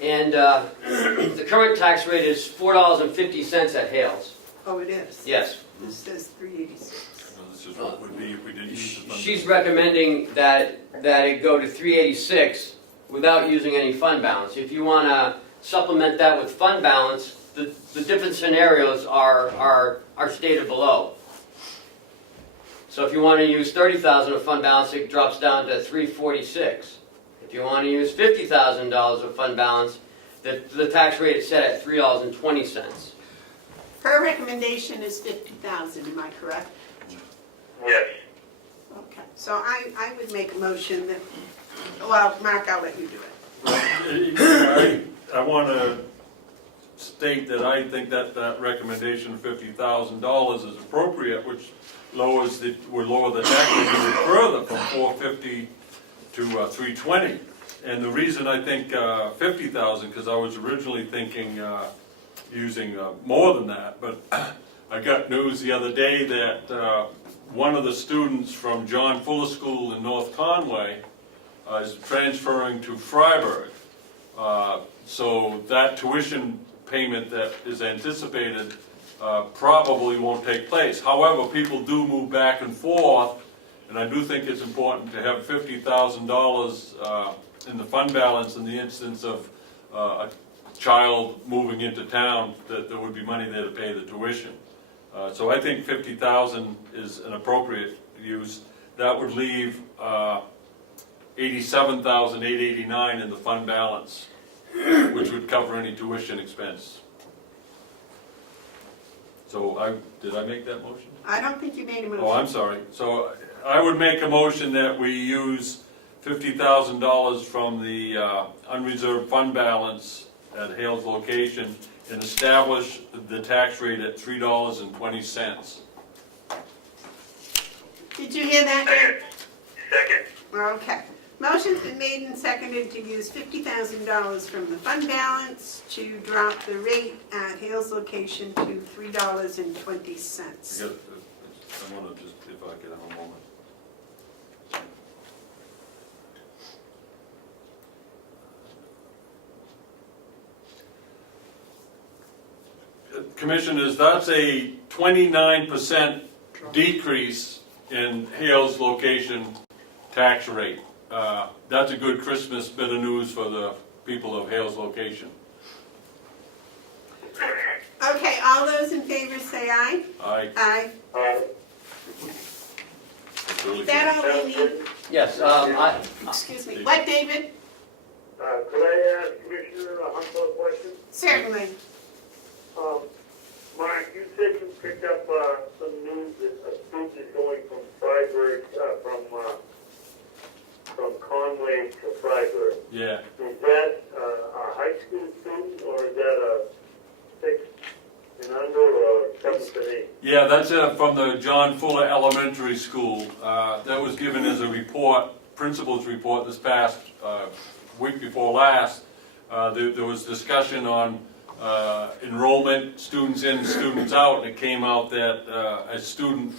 And the current tax rate is $4.50 at Hales. Oh, it is? Yes. This says 386. This is what it would be if we didn't use the fund. She's recommending that it go to 386 without using any fund balance. If you want to supplement that with fund balance, the different scenarios are stated below. So if you want to use 30,000 of fund balance, it drops down to 346. If you want to use $50,000 of fund balance, the tax rate is set at $3.20. Her recommendation is 50,000, am I correct? Yes. Okay, so I would make a motion that, well, Mark, I'll let you do it. I want to state that I think that recommendation of $50,000 is appropriate, which would lower the tax rate even further from 450 to 320. And the reason I think 50,000, because I was originally thinking using more than that, but I got news the other day that one of the students from John Fuller School in North Conway is transferring to Freiburg. So that tuition payment that is anticipated probably won't take place. However, people do move back and forth, and I do think it's important to have $50,000 in the fund balance in the instance of a child moving into town, that there would be money there to pay the tuition. So I think 50,000 is an appropriate use. That would leave 87,889 in the fund balance, which would cover any tuition expense. So did I make that motion? I don't think you made a motion. Oh, I'm sorry. So I would make a motion that we use $50,000 from the unreserved fund balance at Hales location and establish the tax rate at $3.20. Did you hear that? Second. Okay. Motion's been made and seconded to use $50,000 from the fund balance to drop the rate at Hales location to $3.20. I want to just, if I could have a moment. Commissioners, that's a 29% decrease in Hales location tax rate. That's a good Christmas bit of news for the people of Hales location. Okay, all those in favor say aye. Aye. Aye. That's really Is that good. all we need? Yes, Excuse me. What, David? Could I ask Commissioner Hounsell a question? Certainly. Mark, you said you picked up some news that a student is going from Freiburg, from Conway to Freiburg. Yeah. Is that a high school student, or is that a 6 and under, or 7 and 8? Yeah, that's from the John Fuller Elementary School. That was given as a report, principal's report this past week before last. There was discussion on enrollment, students in, students out, and it came out that a student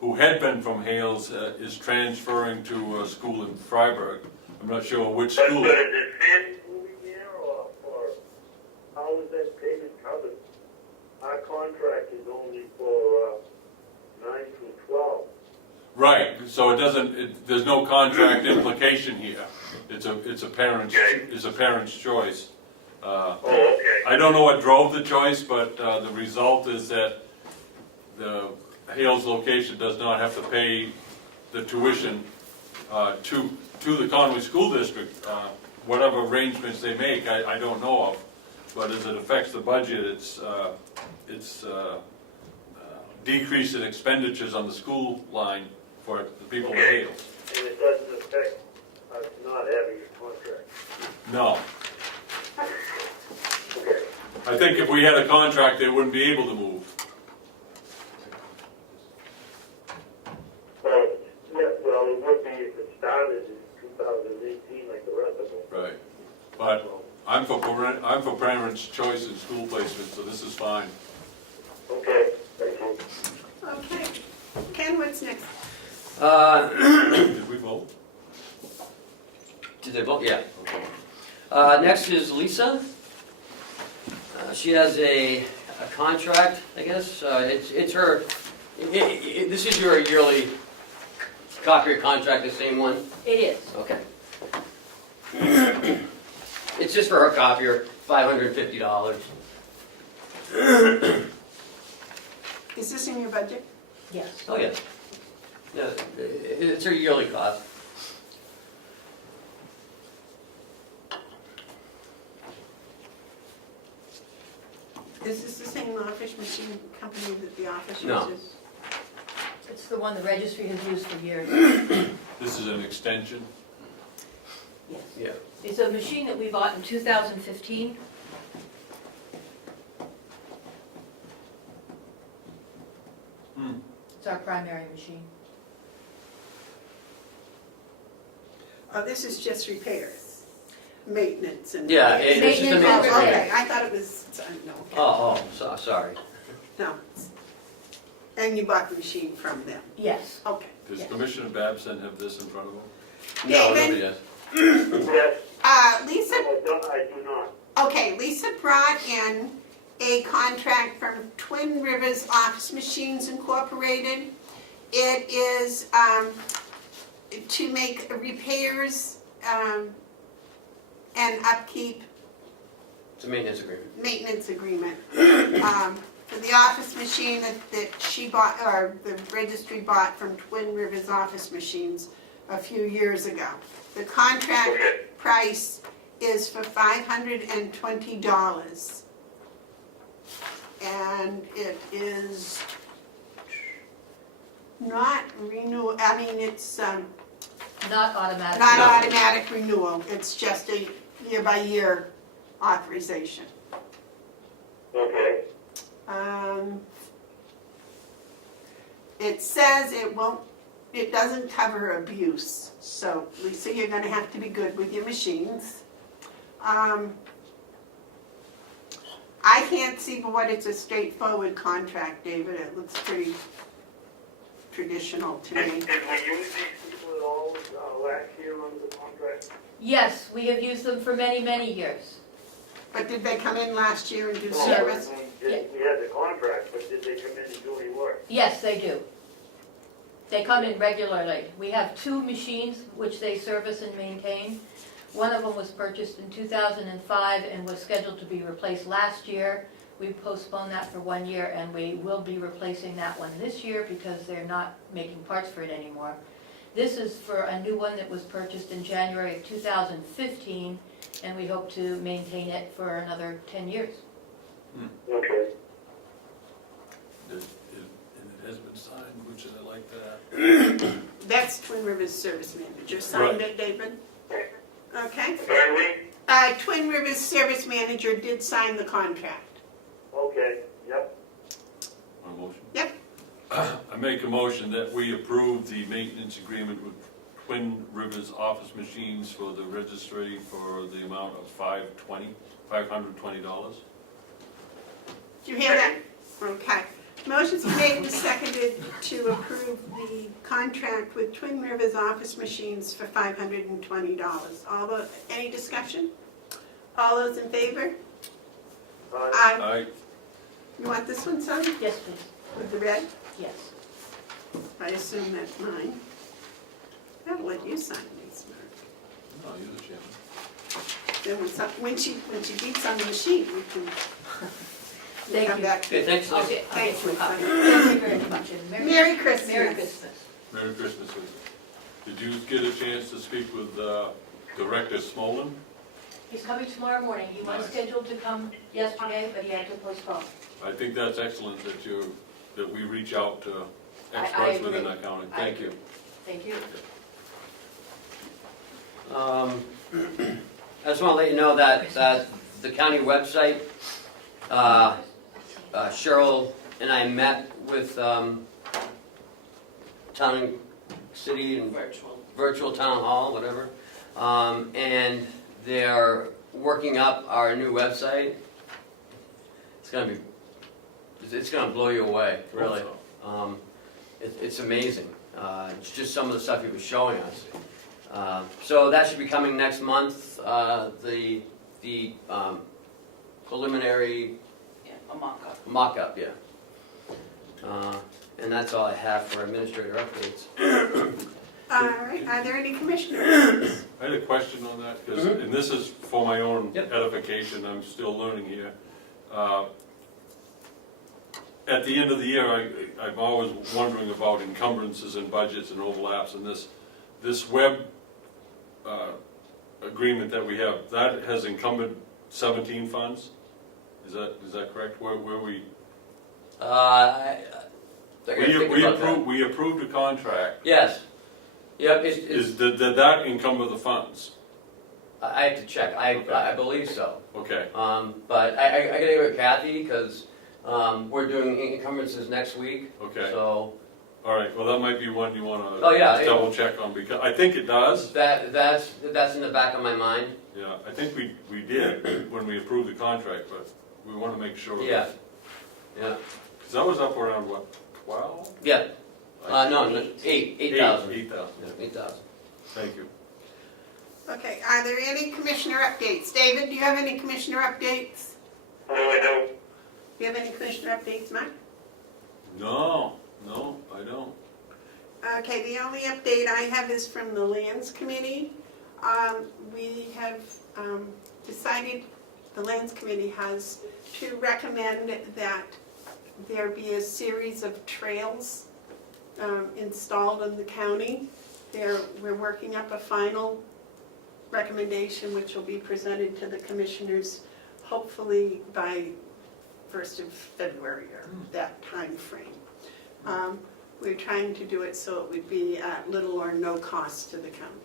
who had been from Hales is transferring to a school in Freiburg. I'm not sure which But school. is it fan moving there, or how is that payment covered? Right, so it doesn't, there's no contract implication here. It's a parent's choice. Oh, okay. I don't know what drove the choice, but the result is that the Hales location does not have to pay the tuition to the Conway School District, whatever arrangements they make, I don't know of. But as it affects the budget, it's decrease in expenditures on the school line for the people of Hales. And it doesn't affect us not having a contract. No. Okay. I think if we had a contract, they wouldn't be able to move. Well, yeah, well, it would be if it started in 2018 like the rest of them. Right. But I'm for parents' choice in school placement, so this is fine. Okay, thank you. Okay. Ken, what's next? Did we vote? Did they vote? Yeah. Okay. Next is Lisa. She has a contract, I guess. It's her. This is your yearly copier contract, the same one. It is. Okay. It's just for her copier, $550. Is this in your budget? Yes. Oh yeah. Yeah, it's her yearly cost. Is this the same office machine company that the office No. uses? It's the one the registry has used for years. This is an extension. Yes. Yeah. It's a machine that we bought in 2015. It's our primary machine. Oh, this is just repairs, maintenance and. Yeah, it's just a Maintenance, maintenance Oh, agreement. okay, I thought it was, no, okay. Sorry. No. And you bought the machine from them, Yes. okay. Does Yes. Commissioner Babson have this in front of him? No, David? nobody does. Yes, Lisa, I do not. okay, Lisa brought in a contract from Twin Rivers Office Machines Incorporated. It is to make repairs and upkeep It's a maintenance agreement. maintenance agreement for the office machine that she bought, or the registry bought from Twin Rivers Office Machines a few years ago. The contract price is for $520. And it is not renew, I mean, it's Not automatic. not automatic renewal, it's just a year-by-year authorization. Okay. It says it doesn't cover abuse, so Lisa, you're gonna have to be good with your machines. I can't see what it's a straightforward contract, David, it looks pretty traditional to me. Did we use these people at all last year under the contract? Yes, we have used them for many, many years. But did they come in last year and do Well, service? We had the contract, but did they come in and do any work? Yes, they do. They come in regularly. We have 2 machines which they service and maintain. One of them was purchased in 2005 and was scheduled to be replaced last year. We postponed that for 1 year, and we will be replacing that one this year because they're not making parts for it anymore. This is for a new one that was purchased in January of 2015, and we hope to maintain it for another 10 years. Okay. And it has been signed, which I like that. That's Twin Rivers Service Manager, signed Right. it, David? Okay. Pardon me? Twin Rivers Service Manager did sign the contract. Okay, yep. Want a motion? Yep. I make a motion that we approve the maintenance agreement with Twin Rivers Office Machines for the registry for the amount of $520. Do you hear that? Okay. Motion's made and seconded to approve the contract with Twin Rivers Office Machines for $520. Any discussion? All those in favor? Aye. Aye. You want this one, son, Yes, please. with the red? Yes. I assume that's mine. I'll let you sign these, Mark. No, you're the chairman. Then when she beats on the machine, we can Thank come you. back to Okay, it. thanks, I'll Lisa. get you a copy. Thank you very much. and Merry Christmas. Merry Christmas. Merry Christmas, Lisa. Did you get a chance to speak with Director Smolin? He's coming tomorrow morning. He was Nice. scheduled to come yesterday, but he had to postpone. I think that's excellent that we reach out to I experts within agree. our county. I Thank you. agree. Thank you. I just want to let you know that the county website, Cheryl and I met with town and city and virtual town hall, whatever, and they're working up our new website. It's gonna blow you away, really. It's amazing. It's just some of the stuff he was showing us. So that should be coming next month. The preliminary Yeah, a mock-up. mock-up, yeah. And that's all I have for administrator updates. All right, are there any commissioners? I had a question on that, because, and this is for my own Yep. edification, I'm still learning here. At the end of the year, I'm always wondering about encumbrances and budgets and overlaps, and this web agreement that we have, that has encumbered 17 funds? Is that correct? Where we? I gotta think about that. We approved a contract. Yes. Yep, Did that encumber the funds? I have to check. I Okay. believe so. Okay, But I gotta go with Kathy, because we're doing encumbrances next week, okay. so All right, well, that might be one you want to Oh, yeah. double check on, because I think it does. that's in the back of my mind. Yeah, I think we did when we approved the contract, but we want to make sure. Yeah. Yeah. Because that was up around, what, 12? Yeah. No, 8,000. 8,000, Yeah, 8,000. thank you. Okay, are there any commissioner updates? David, do you have any commissioner updates? No, I don't. Do you have any commissioner updates, Mark? No, I don't. Okay, the only update I have is from the Lands Committee. We have decided, the Lands Committee has to recommend that there be a series of trails installed in the county. We're working up a final recommendation which will be presented to the commissioners hopefully by 1st of February or that time frame. We're trying to do it so it would be at little or no cost to the county.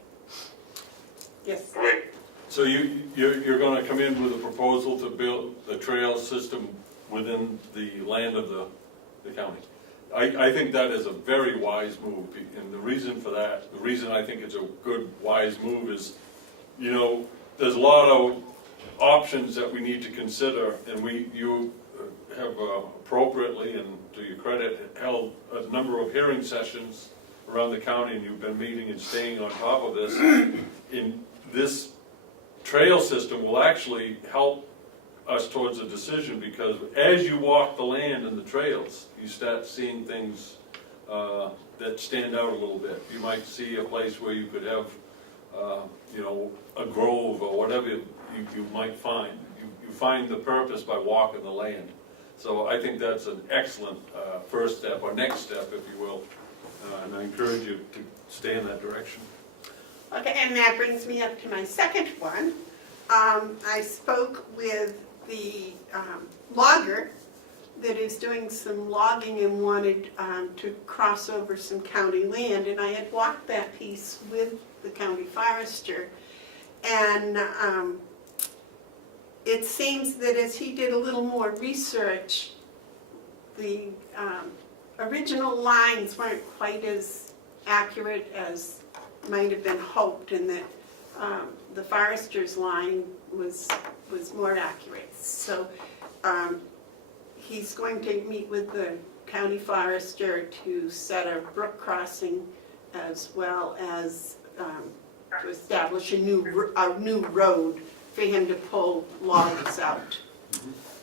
Yes? Great. So you're going to come in with a proposal to build a trail system within the land of the county? I think that is a very wise move, and the reason for that, the reason I think it's a good, wise move is, you know, there's a lot of options that we need to consider, and you have appropriately, and to your credit, held a number of hearing sessions around the county, and you've been meeting and staying on top of this. In this trail system will actually help us towards a decision, because as you walk the land and the trails, you start seeing things that stand out a little bit. You might see a place where you could have, you know, a grove or whatever you might find. You find the purpose by walking the land. So I think that's an excellent first step, or next step, if you will, and I encourage you to stay in that direction. Okay, and that brings me up to my second one. I spoke with the logger that is doing some logging and wanted to cross over some county land, and I had walked that piece with the county forester, and it seems that as he did a little more research, the original lines weren't quite as accurate as might have been hoped, and that the forester's line was more accurate. So he's going to meet with the county forester to set a brook crossing, as well as to establish a new road for him to pull logs out.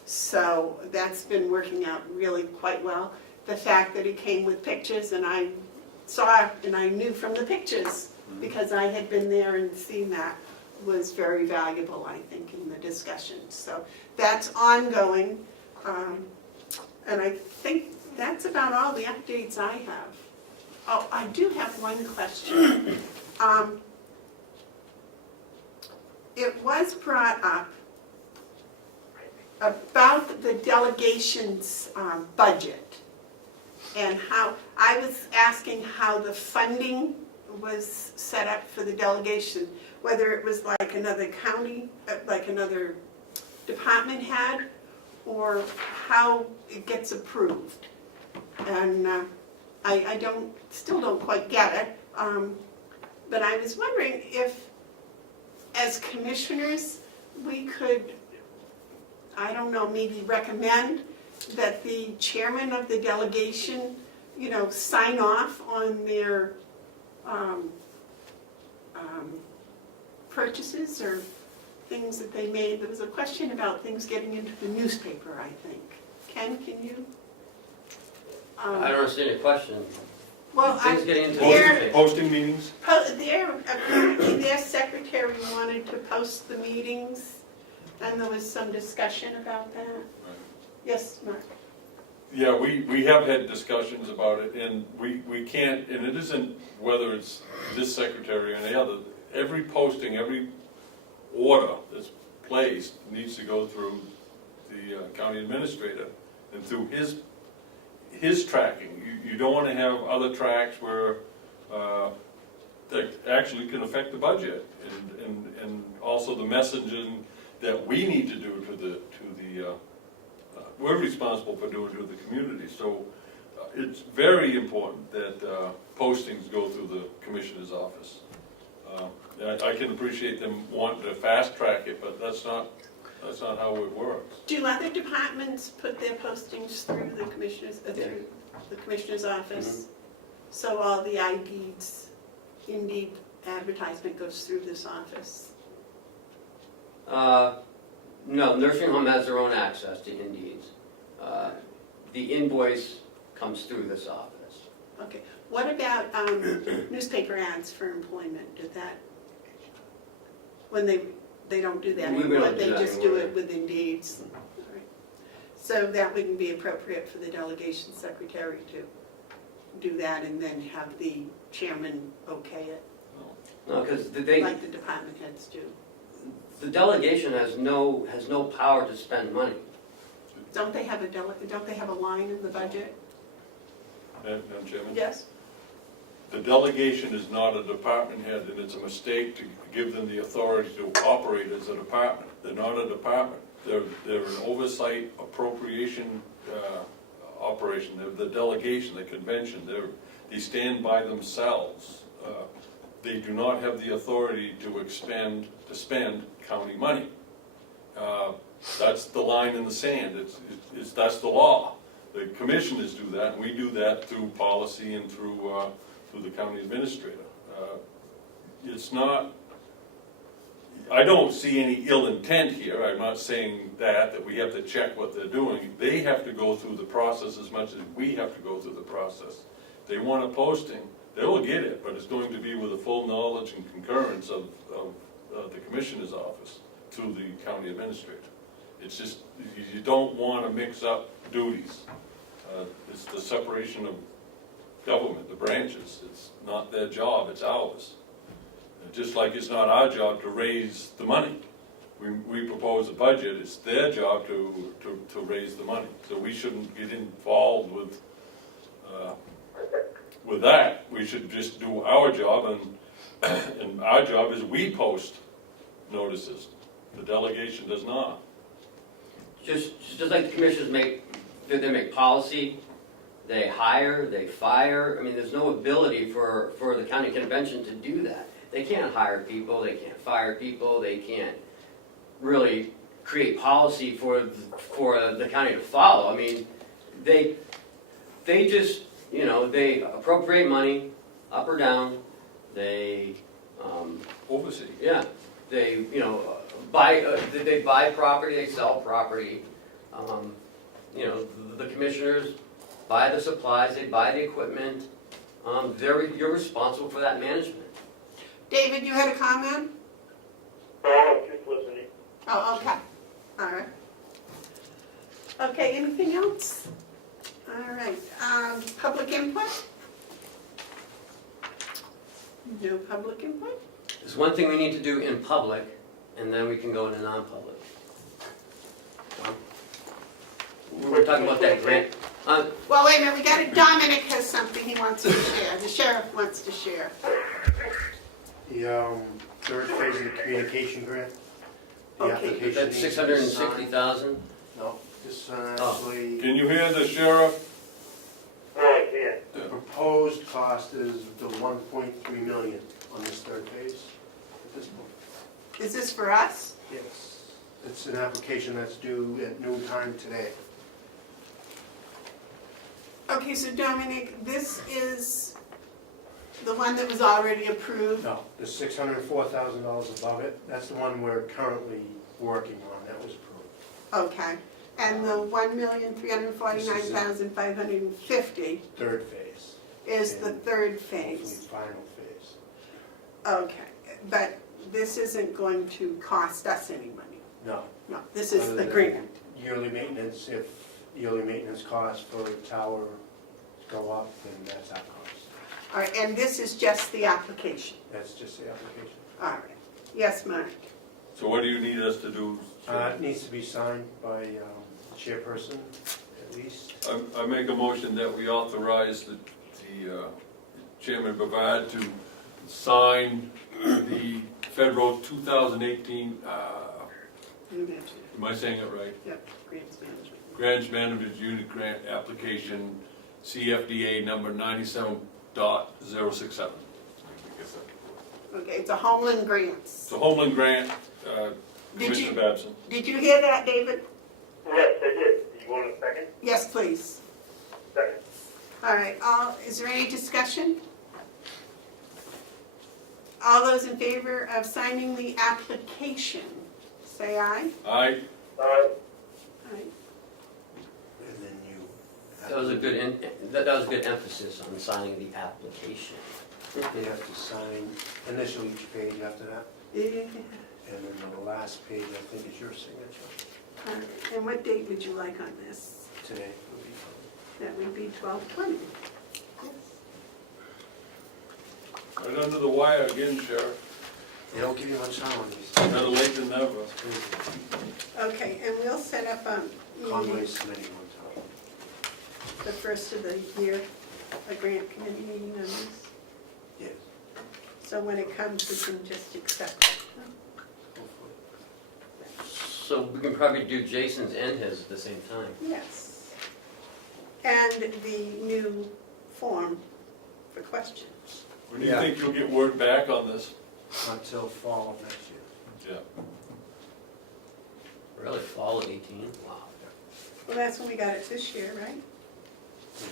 So that's been working out really quite well. the fact that it came with pictures, and I saw and I knew from the pictures, because I had been there and seen that, was very valuable, I think, in the discussion. So that's ongoing, and I think that's about all the updates I have. Oh, I do have one question. It was brought up about the delegation's budget, and how, I was asking how the funding was set up for the delegation, whether it was like another county, like another department had, or how it gets approved. And I still don't quite get it, but I was wondering if, as commissioners, we could, I don't know, maybe recommend that the chairman of the delegation, sign off on their purchases or things that they made. There was a question about things getting into the newspaper, I think. Ken, can you? I don't understand your question. Well, Things getting into the their- newspaper. Posting meetings? Apparently their secretary wanted to post the meetings, and there was some discussion about that. Yes, Mark? Yeah, we have had discussions about it, and we can't, and it isn't whether it's this secretary or any other, every posting, every order that's placed needs to go through the county administrator and through his tracking. You don't want to have other tracks where that actually can affect the budget, and also the messaging that we need to do to the we're responsible for doing to the community. So it's very important that postings go through the commissioner's office. I can appreciate them wanting to fast track it, but that's not how it works. Do other departments put their postings through the commissioner's, through the commissioner's office? So all the IDs, Indeed advertisement goes through this office? No, nursing home has their own access to Indeeds. The invoice comes through this office. Okay. What about newspaper ads for employment? Did that, when they don't do that We anymore, don't do they that just anymore. do it with Indeeds? All right. So that wouldn't be appropriate for the delegation secretary to do that and then have the chairman okay it, No, because like the department heads do? the delegation has no power to spend money. Don't they have a line in the budget? Madam Chairman? Yes. The delegation is not a department head, and it's a mistake to give them the authority to operate as a department. They're not a department. They're an oversight appropriation operation. They're the delegation, the convention. They stand by themselves. They do not have the authority to spend county money. That's the line in the sand. That's the law. The commissioners do that, and we do that through policy and through the county administrator. It's not, I don't see any ill intent here. I'm not saying that we have to check what they're doing. They have to go through the process as much as we have to go through the process. If they want a posting, they will get it, but it's going to be with the full knowledge and concurrence of the commissioner's office to the county administrator. It's just, you don't want to mix up duties. It's the separation of government, the branches. It's not their job, it's ours. And just like it's not our job to raise the money. We propose a budget, it's their job to raise the money. So we shouldn't get involved with that. We should just do our job, and our job is we post notices. The delegation does not. Just like the commissioners they make policy, they hire, they fire. I mean, there's no ability for the county convention to do that. They can't hire people, they can't fire people, they can't really create policy for the county to follow. I mean, they just, they appropriate money up or down. They Oversee. yeah, they they buy property, they sell property. The commissioners buy the supplies, they buy the equipment. You're responsible for that management. David, you had a comment? Oh, just listening. Oh, okay, all right. Okay, anything else? All right, public input? No public input? There's one thing we need to do in public, and then we can go into non-public. We were talking about that grant. Well, wait a minute, we got it, Dominic has something he wants to share, the sheriff wants to share. The third phase of the communication grant. The Okay. application That's needs to be signed. 660,000. No, this Oh. actually, Can you hear the sheriff? No, I can't. the proposed cost is the 1.3 million on this third phase at this point. Is this for us? Yes. It's an application that's due at noon time today. Okay, so Dominic, this is the one that was already approved? No, the $604,000 above it, that's the one we're currently working on, that was approved. Okay, and the 1,349,550 Third phase, is the third hopefully phase? final phase. Okay, but this isn't going to cost us any money? No. No, this is Other the than grant? Yearly maintenance, if yearly maintenance costs for a tower go up, then that's our cost. All right, and this is just the application? That's just the application. All right, yes, Mark? So what do you need us to do? It needs to be signed by the chairperson, at least. I make a motion that we authorize the Chairman Bevard to sign the federal 2018, am I saying it right? Yep, grants management. Grants Management Unit Grant Application, CFDA number 97.067. Okay, it's a Homeland Grants. It's a Homeland Grant, Did Commissioner you, Babson. did you hear that, David? Yes, I did. You want a second? Yes, please. Second. All right, is there any discussion? All those in favor of signing the application, say aye. Aye. Aye. And then you. That was a good, that was a good emphasis on signing the application. You have to sign, initial each page after that, Yeah. and then the last page, I think, is your signature. All right, and what date would you like on this? Today will be That would be 12/20. Right under the wire again, Sheriff. They don't give you much time on these. Better late than never. Okay, and we'll set up a meeting Conway's submitting one time. the first of the year, a grant committee meeting on this. Yes, So when it comes, we can just accept it. hopefully. So we can probably do Jason's and his at the same time. Yes. And the new form for questions. When do you Yeah. think you'll get word back on this? Until fall of next year. Yeah. Really, fall of 18? Wow. Well, that's when we got it this year, right? Yes.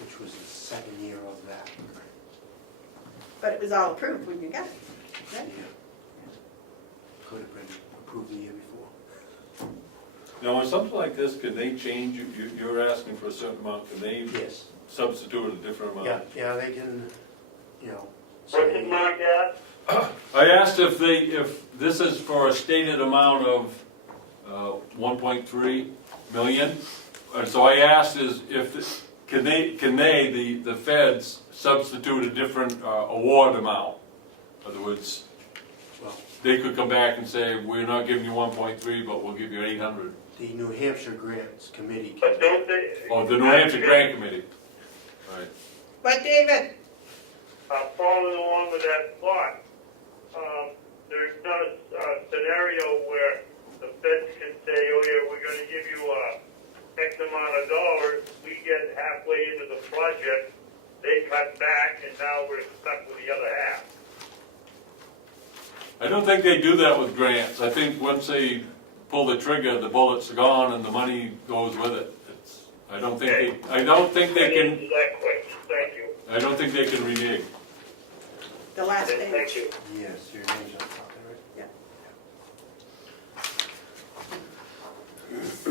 Which was the second year of that. But it was all approved when you got it, right? Yeah. Could have been approved the year before. Now, on something like this, can they change, you're asking for a certain amount, can they Yes. substitute a different amount? Yeah, they can, you know, What did say, Mark ask? I asked if this is for a stated amount of 1.3 million. And so I asked can the feds substitute a different award amount? In other words, well, they could come back and say, we're not giving you 1.3, but we'll give you 800. the New Hampshire Grants Committee But can, don't they? Oh, the New Hampshire Grant Committee. Right. But David, Following along with that thought, there's not a scenario where the feds can say, oh yeah, we're gonna give you X amount of dollars, we get halfway into the project, they cut back, and now we're stuck with the other half. I don't think they do that with grants. I think once they pull the trigger, the bullet's gone and the money goes with it. I don't think they can, Answer that question, thank you. I don't think they can renege. the last Thank page. you. yes, your name's on top of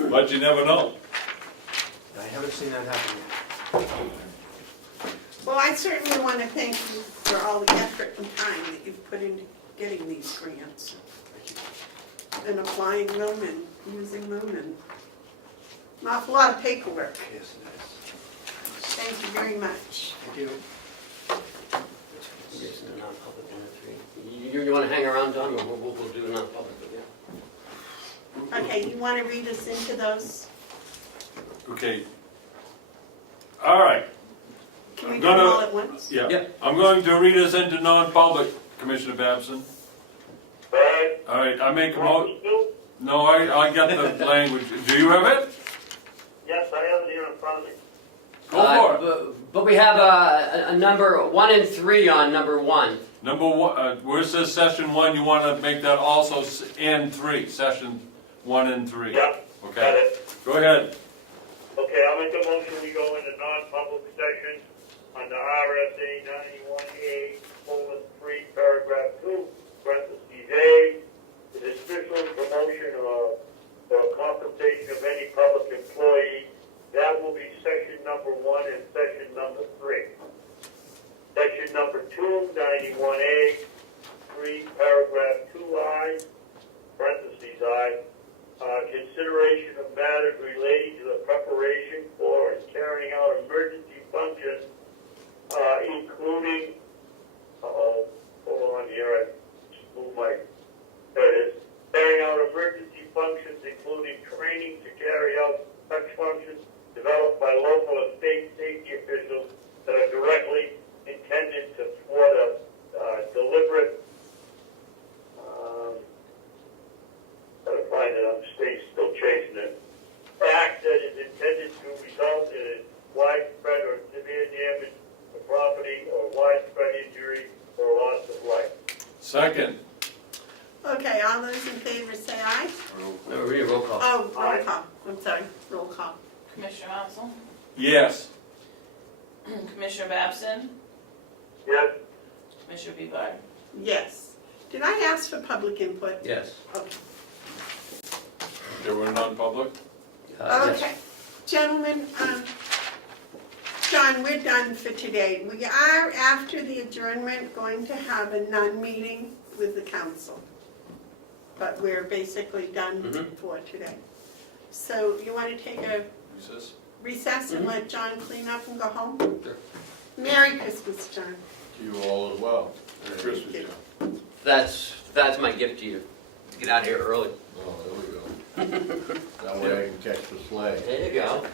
it. But you never know. I haven't seen that happen yet. Well, I certainly want to thank you for all the effort and time that you've put into getting these grants and applying them and using them and an awful lot of paperwork. Yes, it is. Thank you very much. Thank you. Yes, the non-public in the three. You want to hang around, Don, or we'll do the non-public, yeah? Okay, you want to read us into those? Okay. All right, Can we I'm do them gonna- all at once? yeah. Yeah. I'm going to read us into non-public, Commissioner Babson. Right? All right, I make a Want mo, me to? no, I got the language. Do you have it? Yes, I have it here in front of me. Go for it. But we have a number 1 and 3 on number 1. Number one, where it says session 1, you want to make that also and 3, session 1 and 3. Yep, got Okay, it. go ahead. Okay, I'll make a motion, we go into non-public session under RSA 91A, :3, paragraph 2, parentheses A, the dismissal, promotion, or compensation of any public employee. That will be section number 1 and section number 3. Section number 2, 91A, 3, paragraph 2I, parentheses I, consideration of matters relating to the preparation for and carrying out emergency functions, including, hold on here, I moved my, there it is, carrying out emergency functions, including training to carry out such functions developed by local and state safety officials that are directly intended to thwart a deliberate, gotta find it, I'm still chasing it, act that is intended to result in widespread or severe damage to property or widespread injury or loss of life. Second. Okay, all those in favor say aye. No, read a roll call. Oh, roll Aye. call. I'm sorry, roll call. Commissioner Hounsell, Yes. Commissioner Babson, Yes? Commissioner Bevard. Yes. Did I ask for public input? Yes. Okay. Okay, we're non-public? Yes. Okay, gentlemen, John, we're done for today. We are, after the adjournment, going to have a non-meeting with the council. But we're basically done Mhm. for today. So you want to take a Recess? recess and Mhm. let John clean up and go home? Sure. Merry Christmas, John. To you all as well. Christmas, you. yeah. That's my gift to you. Get out of here early. Oh, there we go. That way I can catch the sleigh. There you go.